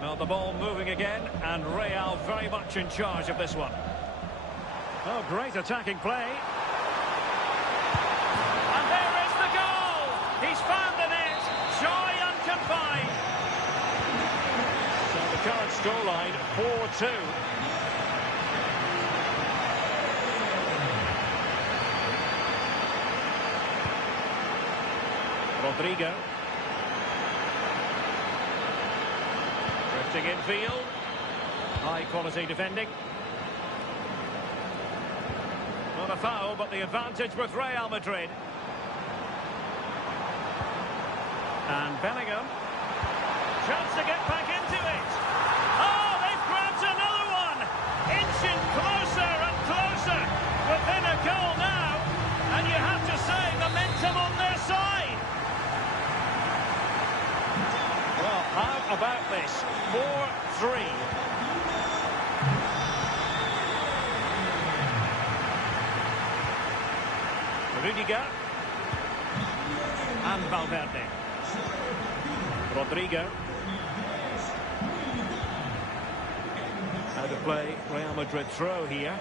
Well, the ball moving again, and Real very much in charge of this one. Oh, great attacking play. And there is the goal! He's found the net! Joy unconfined! So the current scoreline, 4-2. Rodrigo. Drifting infield. High quality defending. Not a foul, but the advantage with Real Madrid. And Bellingham. Chance to get back into it. Oh, they've grabbed another one. Inching closer and closer. Within a goal now. And you have to say, momentum on their side. Well, how about this? 4-3. Rudiger. And Valverde. Rodrigo. How to play Real Madrid throw here.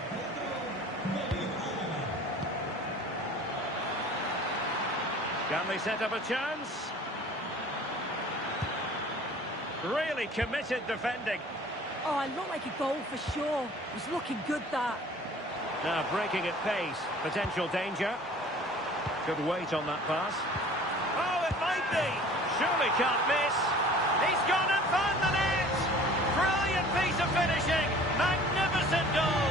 Can they set up a chance? Really committed defending. Oh, it looked like a goal for sure. It was looking good, that. Now breaking at pace. Potential danger. Good weight on that pass. Oh, it might be. Surely can't miss. He's gone and found the net. Brilliant piece of finishing. Magnificent goal.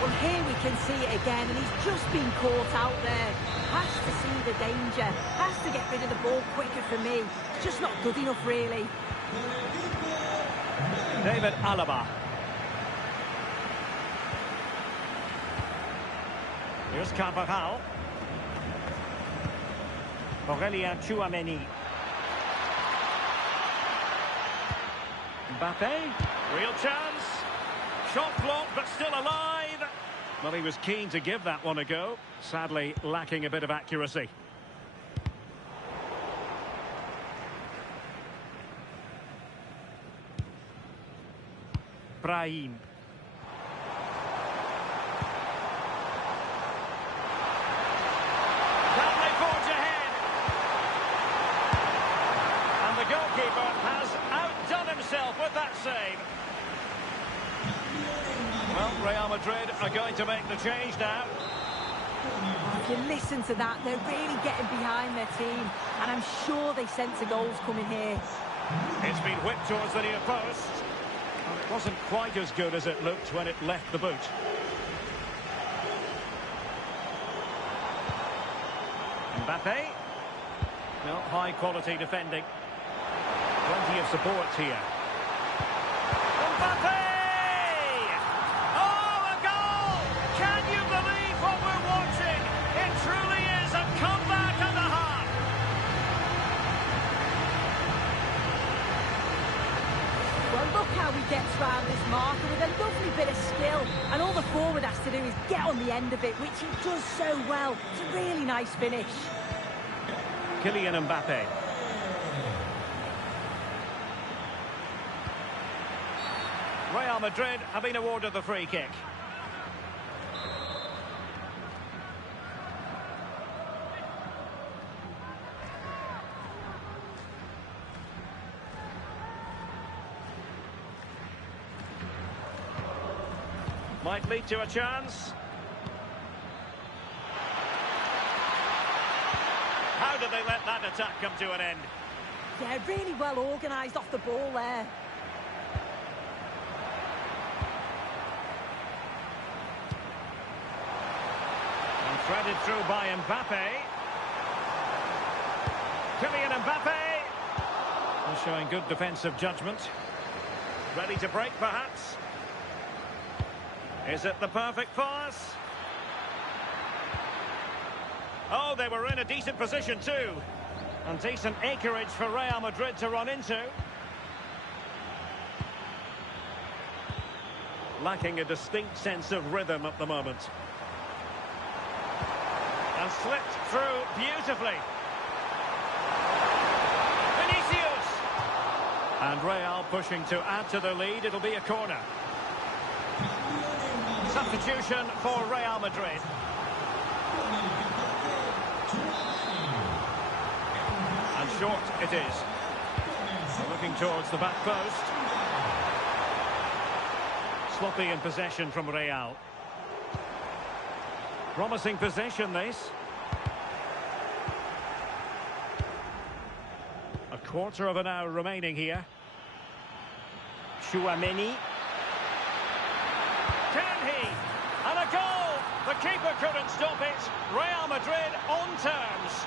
Well, here we can see it again, and he's just been caught out there. Has to see the danger. Has to get rid of the ball quicker for me. It's just not good enough, really. David Alaba. Here's Carvajal. Aurélien Tchouameni. Mbappe. Real chance. Shot blocked, but still alive. Well, he was keen to give that one a go. Sadly, lacking a bit of accuracy. Brahim. Can they forge ahead? And the goalkeeper has outdone himself with that save. Well, Real Madrid are going to make the change now. If you listen to that, they're really getting behind their team, and I'm sure they sense a goal's coming here. It's been whipped towards the near post. Well, it wasn't quite as good as it looked when it left the boot. Mbappe. Well, high quality defending. Plenty of support here. Mbappe! Oh, a goal! Can you believe what we're watching? It truly is a comeback and a half. gets round this marker with a lovely bit of skill, and all the forward has to do is get on the end of it, which he does so well. It's a really nice finish. Kylian Mbappe. Real Madrid have been awarded the free kick. Might lead to a chance. How did they let that attack come to an end? Yeah, really well organised off the ball there. And threaded through by Mbappe. Kylian Mbappe. And showing good defensive judgment. Ready to break, perhaps. Is it the perfect pass? Oh, they were in a decent position too. And decent acreage for Real Madrid to run into. Lacking a distinct sense of rhythm at the moment. And slipped through beautifully. Vinicius! And Real pushing to add to the lead. It'll be a corner. Substitution for Real Madrid. And short it is. Looking towards the back post. Sloppy in possession from Real. Promising possession, this. A quarter of an hour remaining here. Chouameni. Can he? And a goal! The keeper couldn't stop it. Real Madrid on terms.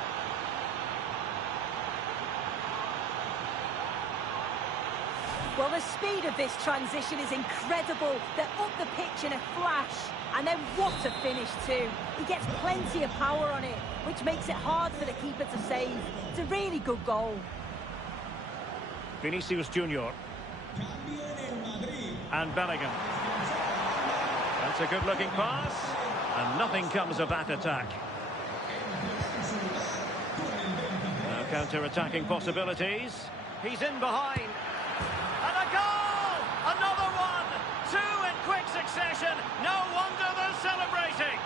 Well, the speed of this transition is incredible. They're up the pitch in a flash. And then what a finish too. He gets plenty of power on it, which makes it hard for the keeper to save. It's a really good goal. Vinicius Junior. And Bellingham. That's a good-looking pass. And nothing comes of that attack. Now counter-attacking possibilities. He's in behind. And a goal! Another one! Two in quick succession. No wonder they're celebrating.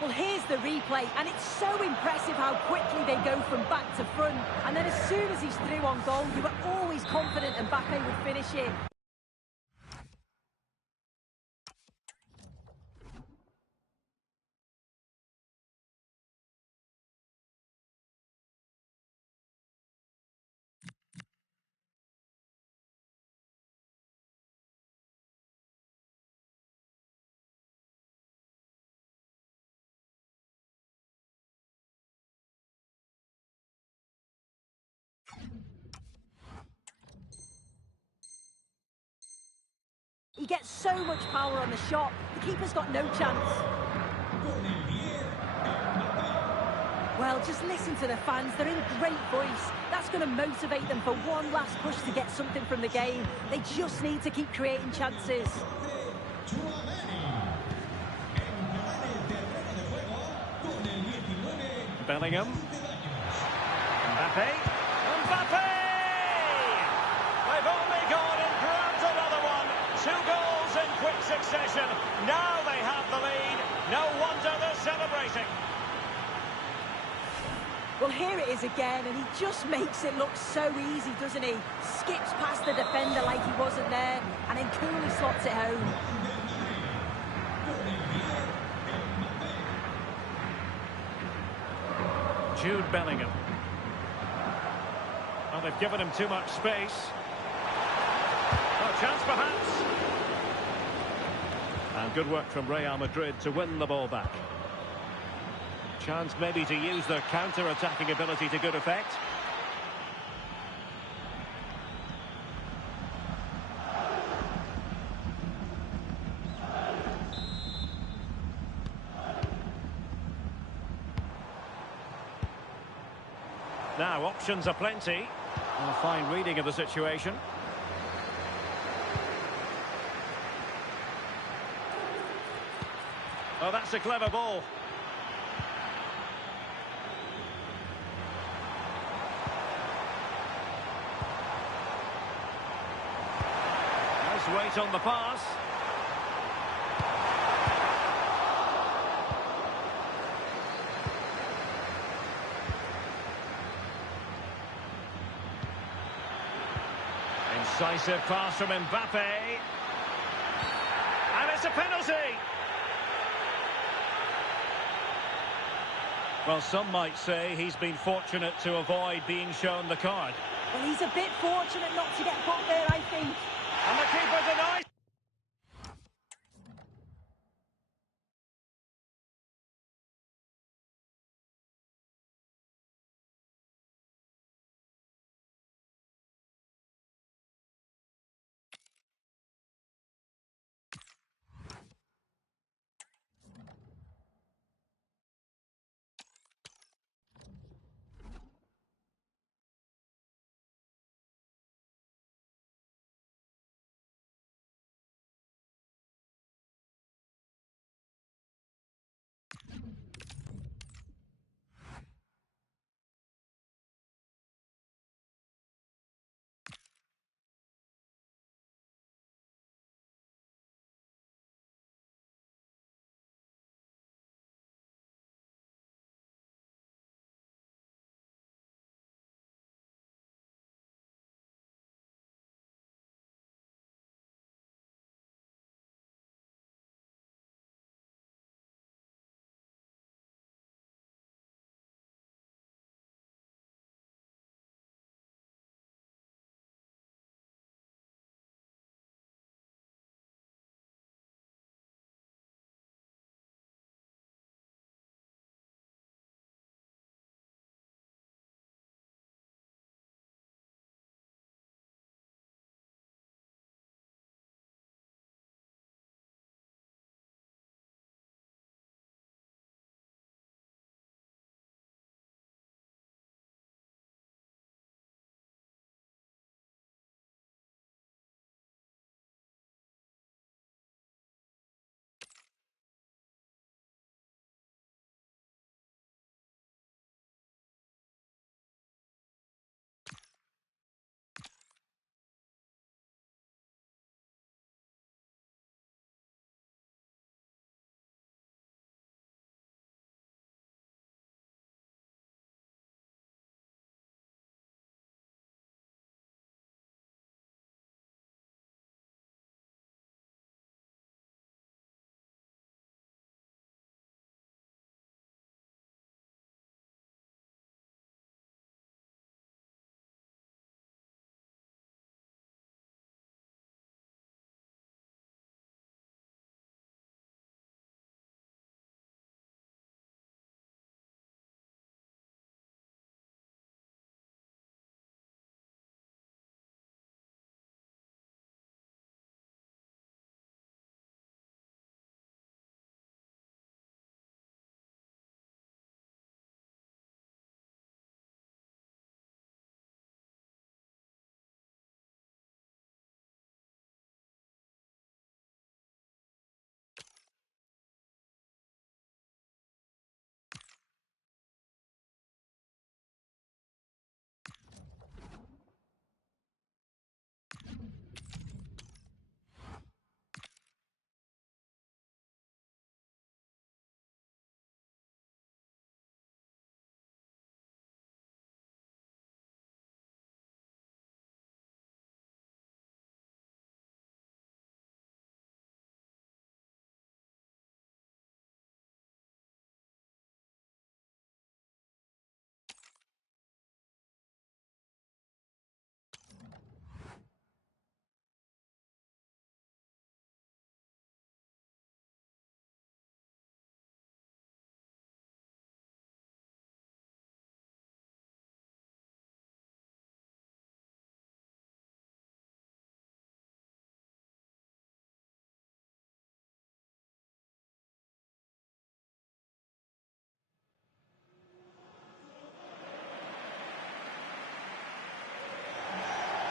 Well, here's the replay, and it's so impressive how quickly they go from back to front. And then as soon as he's through on goal, you were always confident Mbappe would finish it. He gets so much power on the shot, the keeper's got no chance. Well, just listen to the fans, they're in great voice. That's going to motivate them for one last push to get something from the game. They just need to keep creating chances. Bellingham. Mbappe. Mbappe! They've only gone and grabbed another one. 2 goals in quick succession. Now they have the lead. No wonder they're celebrating. Well, here it is again, and he just makes it look so easy, doesn't he? Skips past the defender like he wasn't there, and then coolly slots it home. Jude Bellingham. Well, they've given him too much space. Oh, chance perhaps. And good work from Real Madrid to win the ball back. Chance maybe to use their counter-attacking ability to good effect. Now, options are plenty. A fine reading of the situation. Oh, that's a clever ball. Nice weight on the pass. Incisive pass from Mbappe. And it's a penalty! Well, some might say he's been fortunate to avoid being shown the card. Well, he's a bit fortunate not to get put there, I think. And the keeper denies.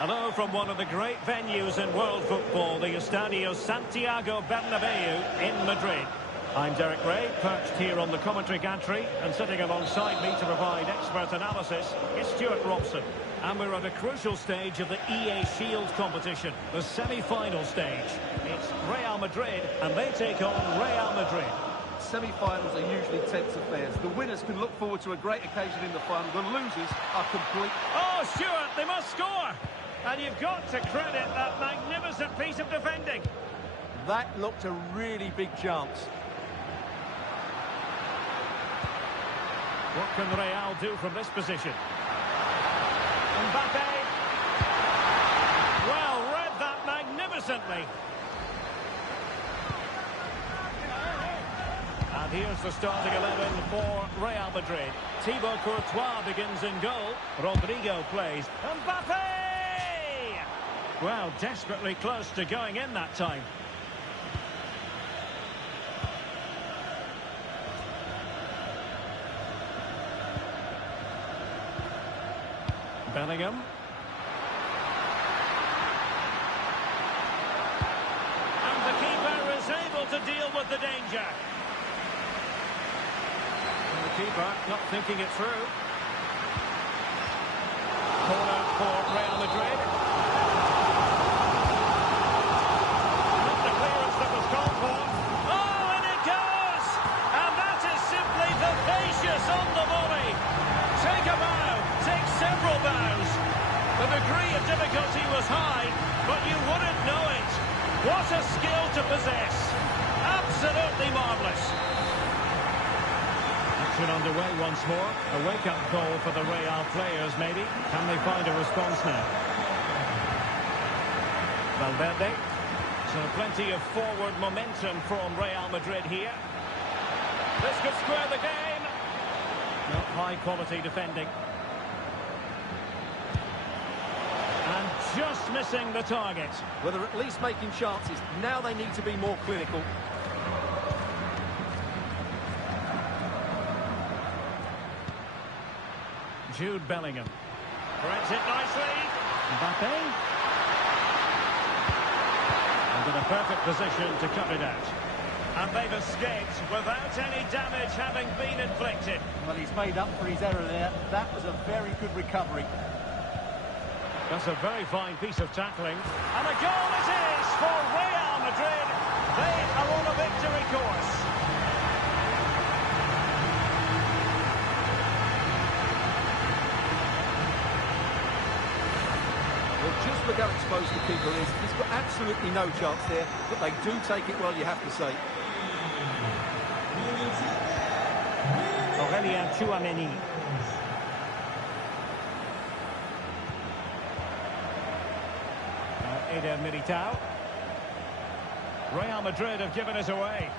Hello from one of the great venues in world football, the Estadio Santiago Bernabeu in Madrid. I'm Derek Ray, perched here on the commentary gantry, and sitting alongside me to provide expert analysis is Stuart Robson. And we're at a crucial stage of the EA Shield competition, the semi-final stage. It's Real Madrid, and they take on Real Madrid. Semi-finals are usually tense affairs. The winners can look forward to a great occasion in the final. The losers are complete. Oh, Stuart, they must score! And you've got to credit that magnificent piece of defending. That looked a really big chance. What can Real do from this position? Mbappe. Well, read that magnificently. And here's the starting 11 for Real Madrid. Thibaut Courtois begins in goal. Rodrigo plays. Mbappe! Well, desperately close to going in that time. Bellingham. And the keeper is able to deal with the danger. And the keeper not thinking it through. Corner for Real Madrid. Not the clearance that was called for. Oh, and it goes! And that is simply vivacious on the volley. Take a bow. Take several bows. The degree of difficulty was high, but you wouldn't know it. What a skill to possess. Absolutely marvellous. Action underway once more. A wake-up call for the Real players, maybe. Can they find a response now? Valverde. So plenty of forward momentum from Real Madrid here. This could square the game. Not high-quality defending. And just missing the target. Well, they're at least making chances. Now they need to be more clinical. Jude Bellingham. Threads it nicely. Mbappe. And in a perfect position to cut it out. And they've escaped without any damage having been inflicted. Well, he's made up for his error there. That was a very good recovery. That's a very fine piece of tackling. And a goal it is for Real Madrid. They are on a victory course. Well, just look how exposed the keeper is. He's got absolutely no chance there, but they do take it well, you have to say. Aurélien Tchouameni. Eder Militao. Real Madrid have given it away.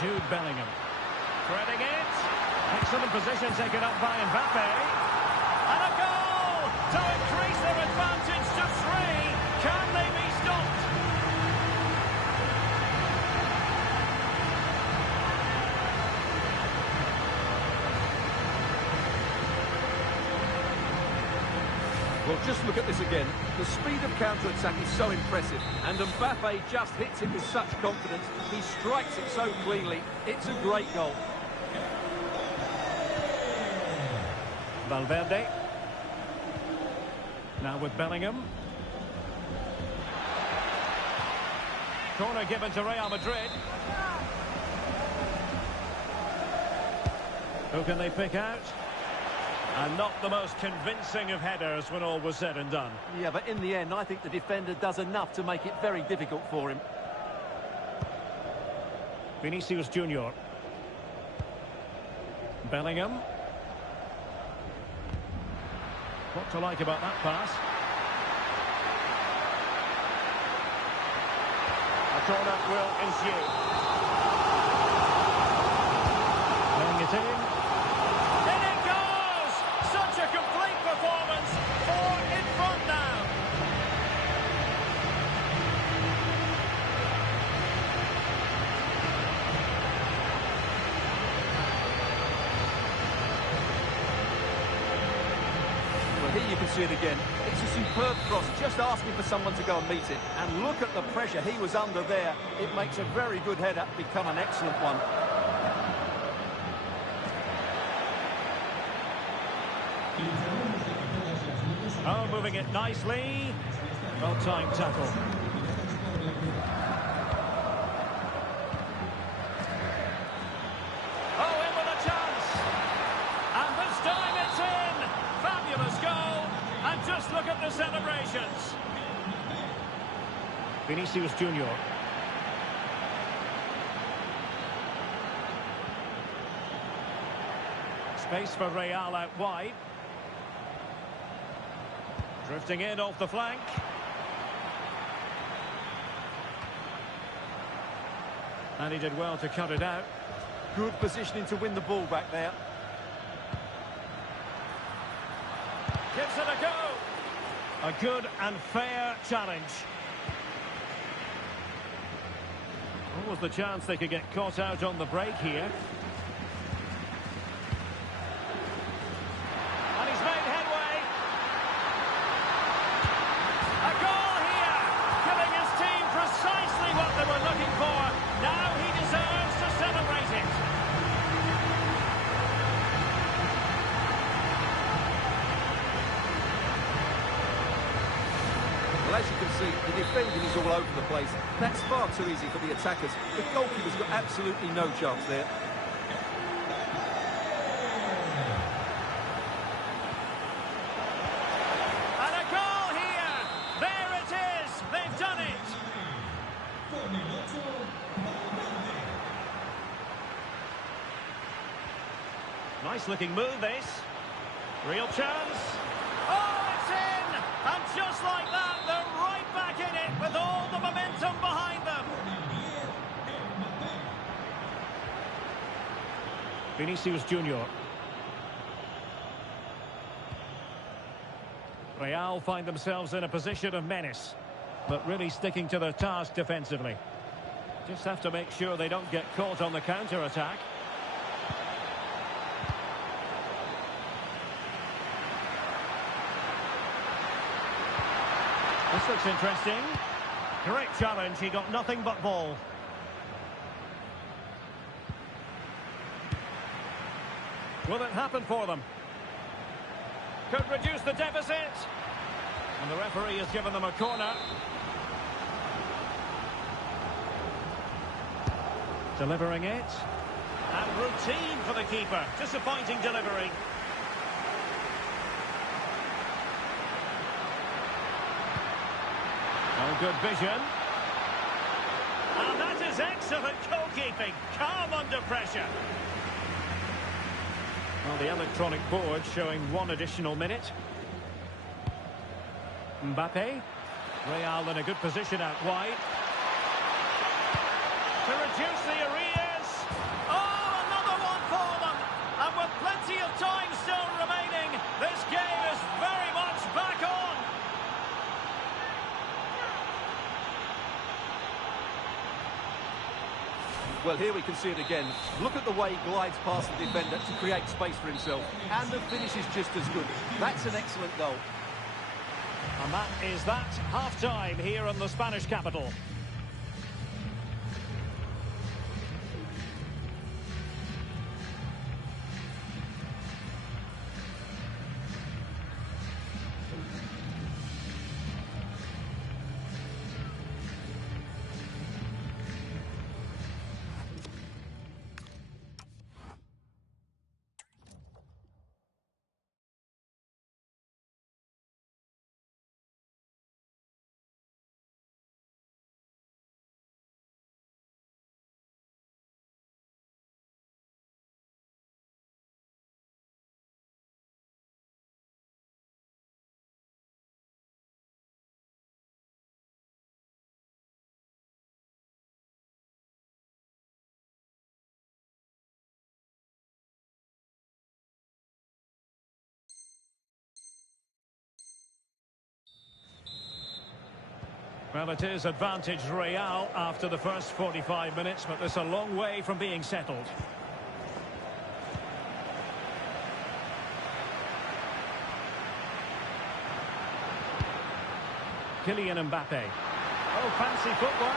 Jude Bellingham. Threading it. Excellent position taken up by Mbappe. And a goal to increase their advantage to 3. Can they be stopped? Well, just look at this again. The speed of counter-attack is so impressive, and Mbappe just hits it with such confidence. He strikes it so cleanly. It's a great goal. Valverde. Now with Bellingham. Corner given to Real Madrid. Who can they pick out? And not the most convincing of headers when all was said and done. Yeah, but in the end, I think the defender does enough to make it very difficult for him. Vinicius Junior. Bellingham. What to like about that pass? A corner will ensue. Playing it in. In it goes! Such a complete performance. 4 in front now. see it again. It's a superb cross, just asking for someone to go and meet it. And look at the pressure he was under there. It makes a very good header become an excellent one. Oh, moving it nicely. Well-timed tackle. Oh, in with a chance. And this time it's in. Fabulous goal. And just look at the celebrations. Vinicius Junior. Space for Real out wide. Drifting in off the flank. And he did well to cut it out. Good positioning to win the ball back there. Gives it a go. A good and fair challenge. What was the chance they could get caught out on the break here? And he's made headway. A goal here, giving his team precisely what they were looking for. Now he deserves to celebrate it. Well, as you can see, the defending is all over the place. That's far too easy for the attackers. The goalkeeper's got absolutely no chance there. And a goal here! There it is! They've done it! Nice looking move, this. Real chance. Oh, it's in! And just like that, they're right back in it with all the momentum behind them. Vinicius Junior. Real find themselves in a position of menace, but really sticking to their task defensively. Just have to make sure they don't get caught on the counter-attack. This looks interesting. Great challenge, he got nothing but ball. Will it happen for them? Could reduce the deficit. And the referee has given them a corner. Delivering it. And routine for the keeper. Disappointing delivery. Oh, good vision. And that is excellent goalkeeping. Calm under pressure. Well, the electronic board showing 1 additional minute. Mbappe. Real in a good position out wide. To reduce the arrears. Oh, another one for them. And with plenty of time still remaining, this game is very much back on. Well, here we can see it again. Look at the way he glides past the defender to create space for himself. And the finish is just as good. That's an excellent goal. And that is that half-time here in the Spanish capital. Well, it is advantage Real after the first 45 minutes, but there's a long way from being settled. Kylian Mbappe. Oh, fancy footwork.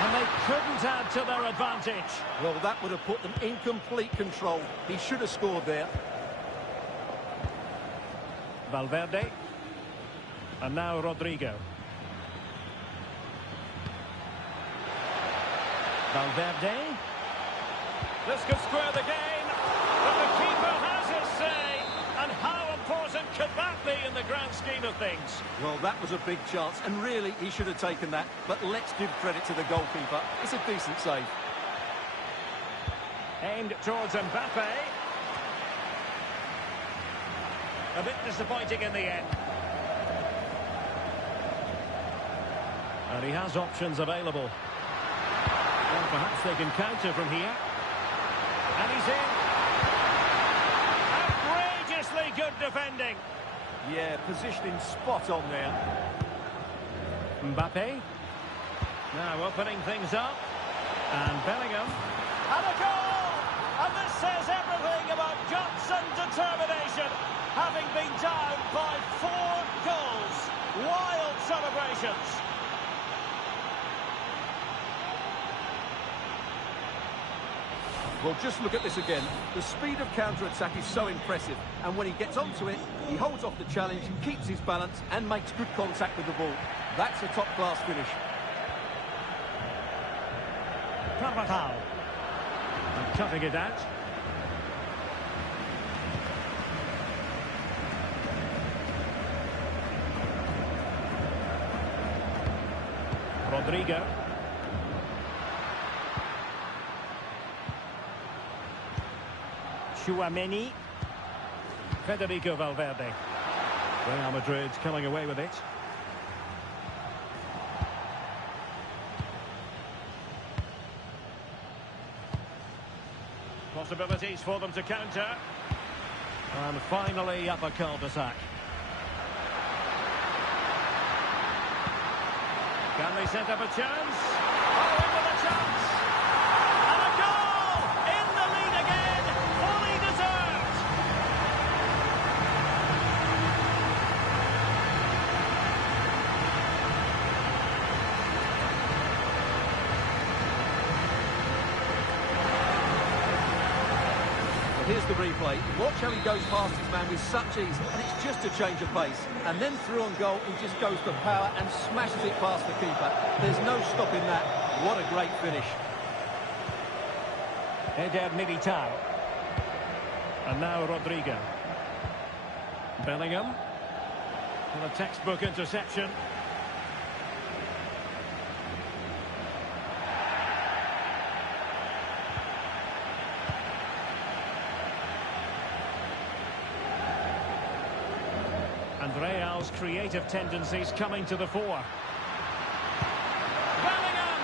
And they couldn't add to their advantage. Well, that would have put them in complete control. He should have scored there. Valverde. And now Rodrigo. Valverde. This could square the game. But the keeper has his say. And how important could that be in the grand scheme of things? Well, that was a big chance, and really, he should have taken that. But let's give credit to the goalkeeper. It's a decent save. Aimed towards Mbappe. A bit disappointing in the end. And he has options available. Well, perhaps they can counter from here. And he's in. Outrageously good defending. Yeah, positioning spot on there. Mbappe. Now opening things up. And Bellingham. And a goal! And this says everything about guts and determination. Having been down by 4 goals. Wild celebrations. Well, just look at this again. The speed of counter-attack is so impressive. And when he gets onto it, he holds off the challenge, keeps his balance, and makes good contact with the ball. That's a top-class finish. Carvajal. And cutting it out. Rodrigo. Chouameni. Federico Valverde. Real Madrid coming away with it. Possibilities for them to counter. And finally up a cul-de-sac. Can they set up a chance? Oh, into the chance! And a goal! In the lead again! Fully deserved! Well, here's the replay. Watch how he goes past his man with such ease, and it's just a change of pace. And then through on goal, he just goes for power and smashes it past the keeper. There's no stopping that. What a great finish. Eder Militao. And now Rodrigo. Bellingham. And a textbook interception. And Real's creative tendencies coming to the fore. Bellingham!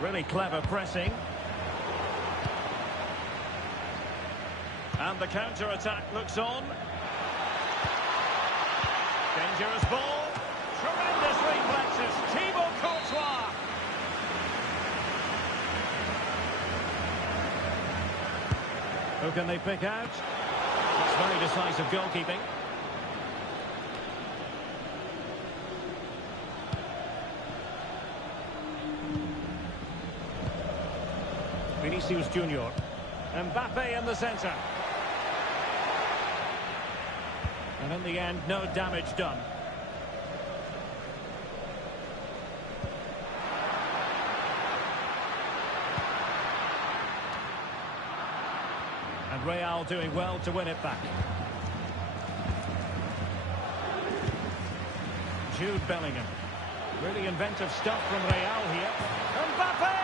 Really clever pressing. And the counter-attack looks on. Dangerous ball. Tremendous reflexes. Thibaut Courtois. Who can they pick out? It's very decisive goalkeeping. Vinicius Junior. Mbappe in the centre. And in the end, no damage done. And Real doing well to win it back. Jude Bellingham. Really inventive stuff from Real here. Mbappe!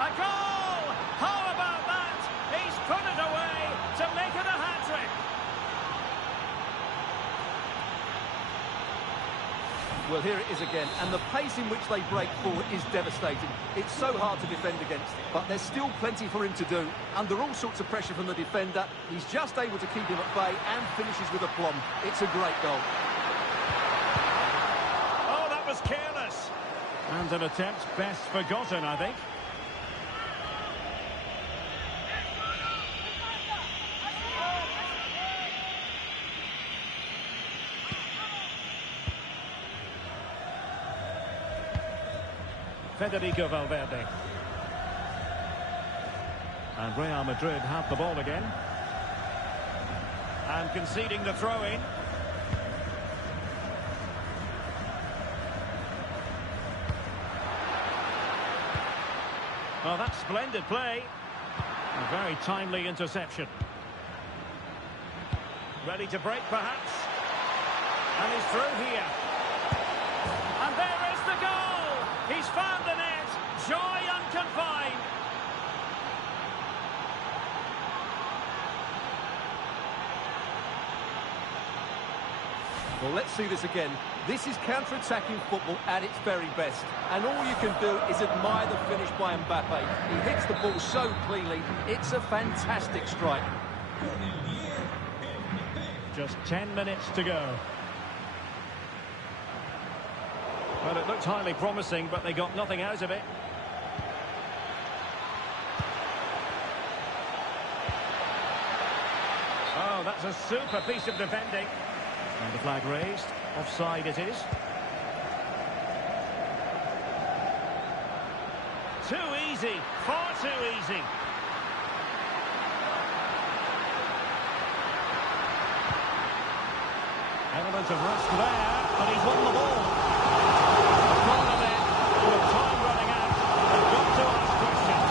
A goal! How about that? He's put it away to make it a hat-trick. Well, here it is again, and the pace in which they break forward is devastating. It's so hard to defend against, but there's still plenty for him to do. Under all sorts of pressure from the defender, he's just able to keep him at bay and finishes with aplomb. It's a great goal. Oh, that was careless. And an attempt best forgotten, I think. Federico Valverde. And Real Madrid have the ball again. And conceding the throw-in. Oh, that's splendid play. A very timely interception. Ready to break, perhaps. And he's through here. And there is the goal! He's found the net. Joy unconfined. Well, let's see this again. This is counter-attacking football at its very best. And all you can do is admire the finish by Mbappe. He hits the ball so cleanly. It's a fantastic strike. Just 10 minutes to go. Well, it looked highly promising, but they got nothing out of it. Oh, that's a super piece of defending. And the flag raised. Offside it is. Too easy. Far too easy. Element of risk there, but he's won the ball. The corner then, with time running out, they've got to ask questions.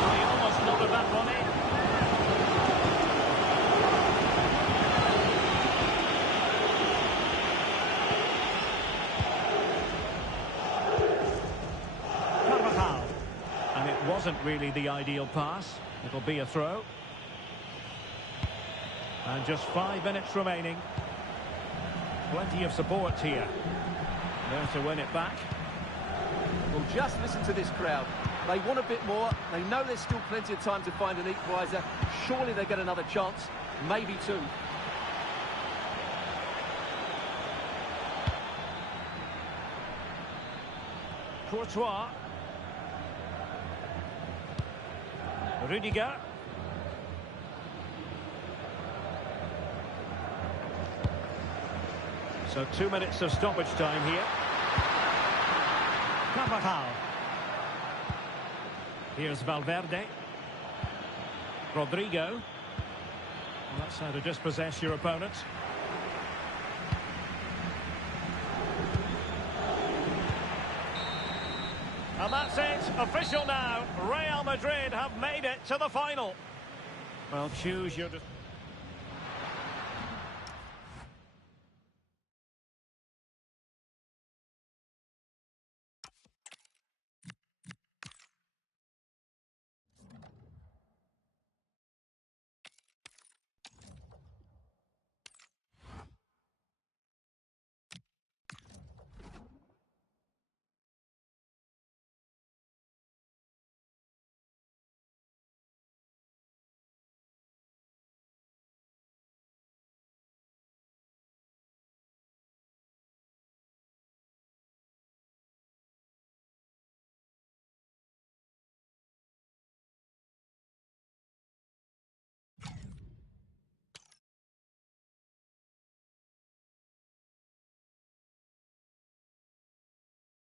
Well, he almost nodded that one in. And it wasn't really the ideal pass. It'll be a throw. And just 5 minutes remaining. Plenty of support here. There to win it back. Well, just listen to this crowd. They want a bit more. They know there's still plenty of time to find an equaliser. Surely they get another chance. Maybe two. Courtois. Rudiger. So 2 minutes of stoppage time here. Carvajal. Here's Valverde. Rodrigo. Well, that's how to dispossess your opponent. And that's it. Official now. Real Madrid have made it to the final. Well, choose your...